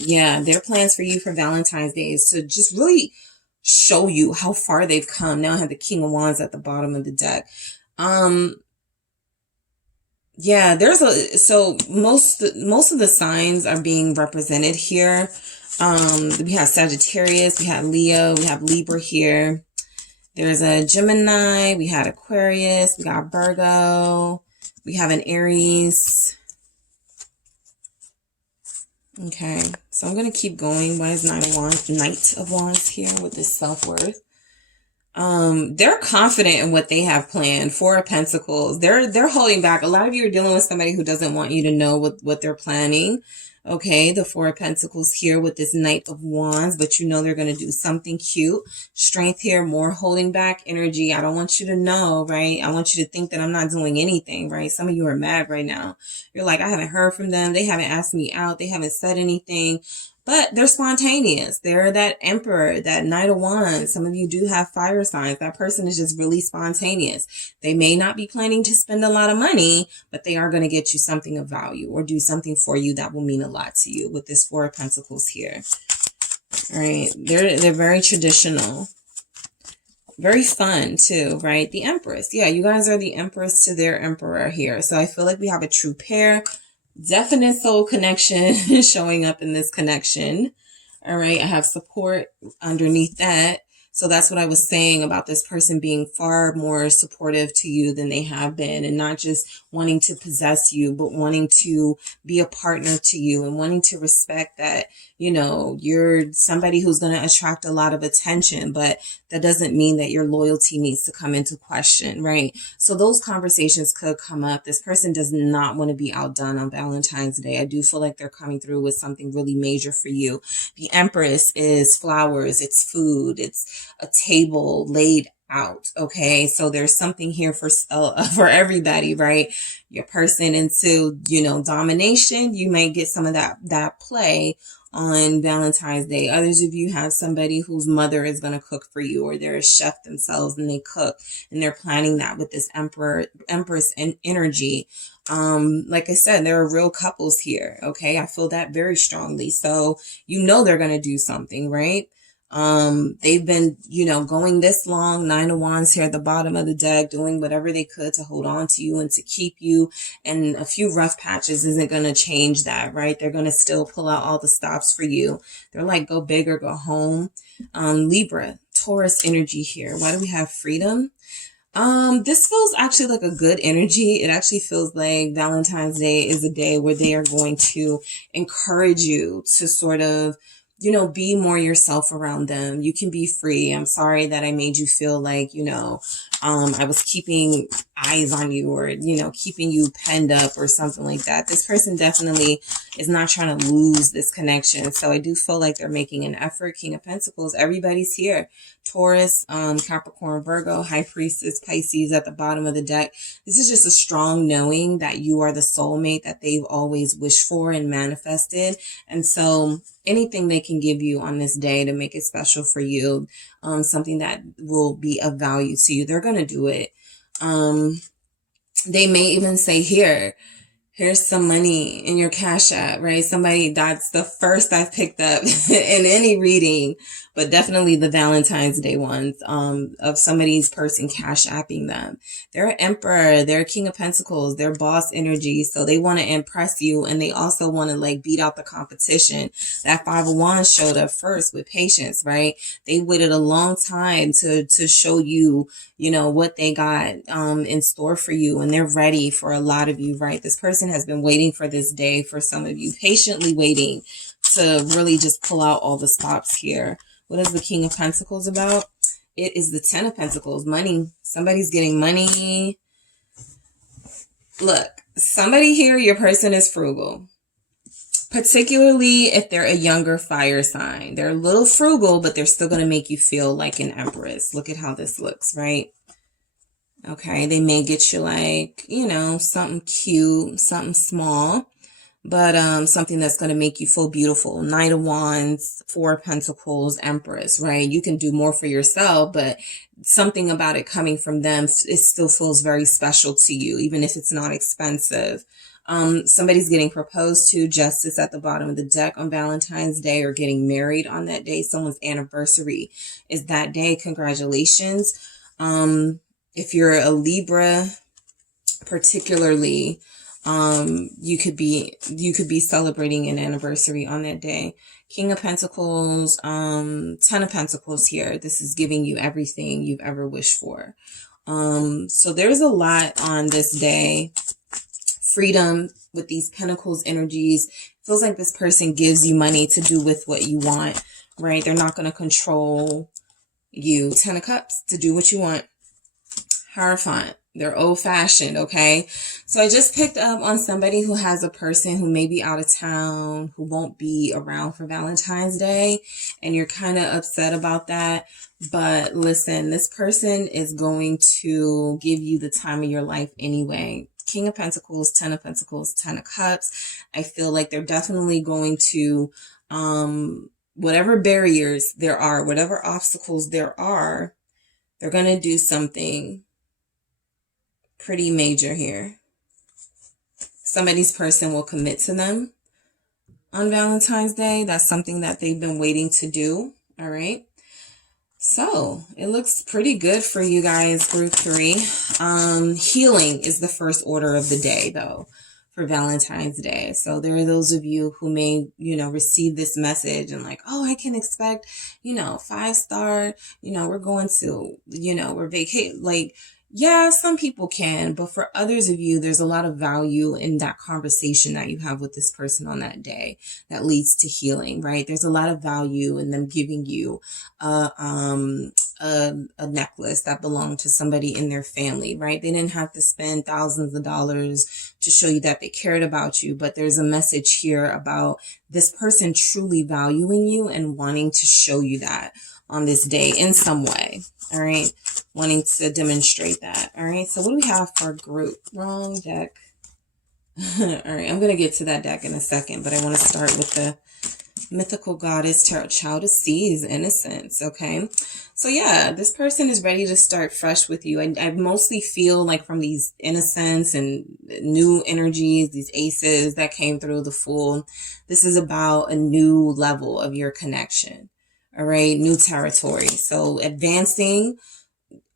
yeah, their plans for you for Valentine's Day is to just really show you how far they've come. Now I have the King of Wands at the bottom of the deck. Yeah, so most of the signs are being represented here. We have Sagittarius, we have Leo, we have Libra here. There's a Gemini, we had Aquarius, we got Virgo, we have an Aries. Okay, so I'm going to keep going. Why is Knight of Wands here with this self-worth? They're confident in what they have planned. Four of Pentacles. They're holding back. A lot of you are dealing with somebody who doesn't want you to know what they're planning. Okay, the Four of Pentacles here with this Knight of Wands, but you know they're going to do something cute. Strength here, more holding back energy. I don't want you to know, right? I want you to think that I'm not doing anything, right? Some of you are mad right now. You're like, I haven't heard from them. They haven't asked me out. They haven't said anything. But they're spontaneous. They're that Emperor, that Knight of Wands. Some of you do have fire signs. That person is just really spontaneous. They may not be planning to spend a lot of money, but they are going to get you something of value or do something for you that will mean a lot to you with this Four of Pentacles here. All right. They're very traditional. Very fun too, right? The Empress. Yeah, you guys are the Empress to their Emperor here. So I feel like we have a true pair. Definite soul connection showing up in this connection. All right. I have support underneath that. So that's what I was saying about this person being far more supportive to you than they have been, and not just wanting to possess you, but wanting to be a partner to you and wanting to respect that, you know, you're somebody who's going to attract a lot of attention, but that doesn't mean that your loyalty needs to come into question, right? So those conversations could come up. This person does not want to be outdone on Valentine's Day. I do feel like they're coming through with something really major for you. The Empress is flowers, it's food, it's a table laid out. Okay. So there's something here for everybody, right? Your person into, you know, domination. You may get some of that play on Valentine's Day. Others of you have somebody whose mother is going to cook for you, or they're a chef themselves and they cook, and they're planning that with this Empress energy. Like I said, there are real couples here. Okay. I feel that very strongly. So, you know, they're going to do something, right? They've been, you know, going this long, Nine of Wands here at the bottom of the deck, doing whatever they could to hold on to you and to keep you. And a few rough patches isn't going to change that, right? They're going to still pull out all the stops for you. They're like, go big or go home. Libra, Taurus energy here. Why do we have freedom? This feels actually like a good energy. It actually feels like Valentine's Day is a day where they are going to encourage you to sort of, you know, be more yourself around them. You can be free. I'm sorry that I made you feel like, you know, I was keeping eyes on you, or, you know, keeping you penned up or something like that. This person definitely is not trying to lose this connection. So I do feel like they're making an effort. King of Pentacles, everybody's here. Taurus, Capricorn, Virgo, High Priestess, Pisces at the bottom of the deck. This is just a strong knowing that you are the soulmate that they've always wished for and manifested. And so anything they can give you on this day to make it special for you, something that will be of value to you, they're going to do it. They may even say, here's some money in your Cash App, right? Somebody, that's the first I've picked up in any reading, but definitely the Valentine's Day ones, of somebody's person Cash Apping them. They're an Emperor, they're King of Pentacles, they're boss energy. So they want to impress you, and they also want to like beat out the competition. That Five of Wands showed up first with patience, right? They waited a long time to show you, you know, what they got, in store for you. And they're ready for a lot of you, right? This person has been waiting for this day, for some of you, patiently waiting to really just pull out all the stops here. What is the King of Pentacles about? It is the Ten of Pentacles, money. Somebody's getting money. Look, somebody here, your person is frugal. particularly if they're a younger fire sign. They're a little frugal, but they're still going to make you feel like an empress. Look at how this looks, right? Okay, they may get you like, you know, something cute, something small, but something that's going to make you feel beautiful. Knight of Wands, Four of Pentacles, Empress, right? You can do more for yourself, but something about it coming from them, it still feels very special to you, even if it's not expensive. Somebody's getting proposed to, Justice at the bottom of the deck on Valentine's Day, or getting married on that day. Someone's anniversary is that day. Congratulations. If you're a Libra, particularly, you could be celebrating an anniversary on that day. King of Pentacles, Ten of Pentacles here. This is giving you everything you've ever wished for. So there's a lot on this day. Freedom with these Pentacles energies. Feels like this person gives you money to do with what you want, right? They're not going to control you. Ten of Cups, to do what you want. Hierophant. They're old-fashioned, okay? So I just picked up on somebody who has a person who may be out of town, who won't be around for Valentine's Day, and you're kind of upset about that. But listen, this person is going to give you the time of your life anyway. King of Pentacles, Ten of Pentacles, Ten of Cups. I feel like they're definitely going to, whatever barriers there are, whatever obstacles there are, they're going to do something pretty major here. Somebody's person will commit to them on Valentine's Day. That's something that they've been waiting to do. All right. So it looks pretty good for you guys, group 3. Healing is the first order of the day, though, for Valentine's Day. So there are those of you who may, you know, receive this message and like, oh, I can expect, you know, 5-star, you know, we're going to, you know, we're vacating, like, yeah, some people can, but for others of you, there's a lot of value in that conversation that you have with this person on that day that leads to healing, right? There's a lot of value in them giving you a necklace that belonged to somebody in their family, right? They didn't have to spend thousands of dollars to show you that they cared about you, but there's a message here about this person truly valuing you and wanting to show you that on this day in some way. All right. Wanting to demonstrate that. All right. So what do we have for group? Wrong deck. All right. I'm going to get to that deck in a second, but I want to start with the mythical goddess tarot child of seas, innocence. Okay. So yeah, this person is ready to start fresh with you. I mostly feel like from these innocence and new energies, these aces that came through the Fool, this is about a new level of your connection. All right, new territory. So advancing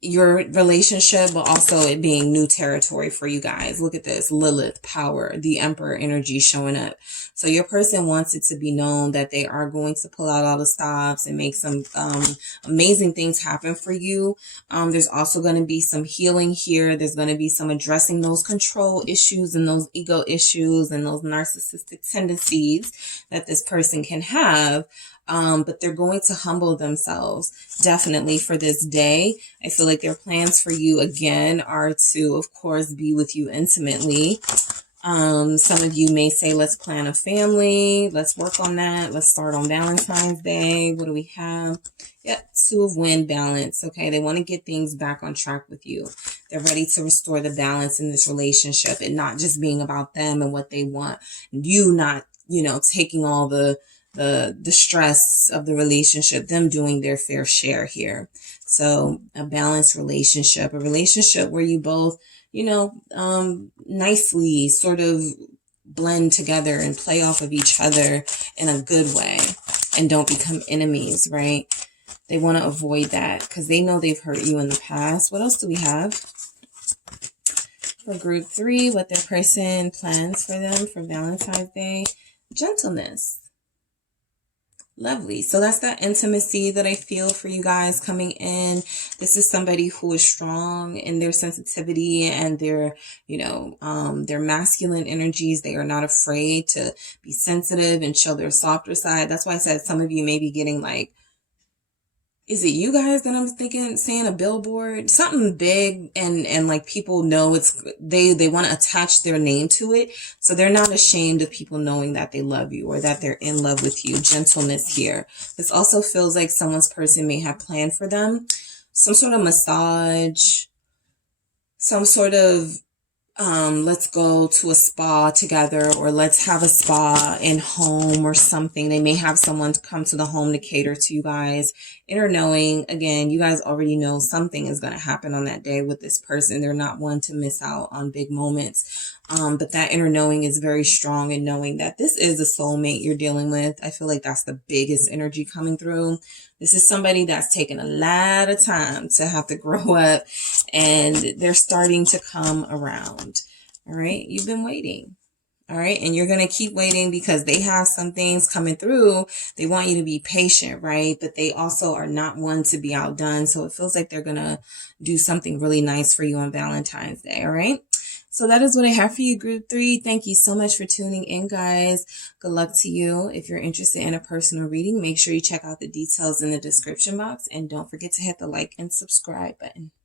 your relationship, but also it being new territory for you guys. Look at this, Lilith, power, the Emperor energy showing up. So your person wants it to be known that they are going to pull out all the stops and make some amazing things happen for you. There's also going to be some healing here. There's going to be some addressing those control issues and those ego issues and those narcissistic tendencies that this person can have. But they're going to humble themselves definitely for this day. I feel like their plans for you again are to, of course, be with you intimately. Some of you may say, let's plan a family. Let's work on that. Let's start on Valentine's Day. What do we have? Yep, Two of Wind, balance. Okay, they want to get things back on track with you. They're ready to restore the balance in this relationship and not just being about them and what they want. You not, you know, taking all the stress of the relationship, them doing their fair share here. So a balanced relationship, a relationship where you both, you know, nicely sort of blend together and play off of each other in a good way and don't become enemies, right? They want to avoid that because they know they've hurt you in the past. What else do we have for group 3? What their person plans for them for Valentine's Day? Gentleness. Lovely. So that's that intimacy that I feel for you guys coming in. This is somebody who is strong in their sensitivity and their, you know, their masculine energies. They are not afraid to be sensitive and show their softer side. That's why I said some of you may be getting like is it you guys that I'm thinking, saying a billboard, something big, and like people know it's, they want to attach their name to it. So they're not ashamed of people knowing that they love you or that they're in love with you. Gentleness here. This also feels like someone's person may have planned for them some sort of massage, some sort of let's go to a spa together, or let's have a spa in home or something. They may have someone come to the home to cater to you guys. Inner knowing, again, you guys already know something is going to happen on that day with this person. They're not one to miss out on big moments. But that inner knowing is very strong, in knowing that this is a soulmate you're dealing with. I feel like that's the biggest energy coming through. This is somebody that's taken a lot of time to have to grow up, and they're starting to come around. All right. You've been waiting. All right. And you're going to keep waiting because they have some things coming through. They want you to be patient, right? But they also are not one to be outdone. So it feels like they're going to do something really nice for you on Valentine's Day. All right. So that is what I have for you, group 3. Thank you so much for tuning in, guys. Good luck to you. If you're interested in a personal reading, make sure you check out the details in the description box. And don't forget to hit the like and subscribe button.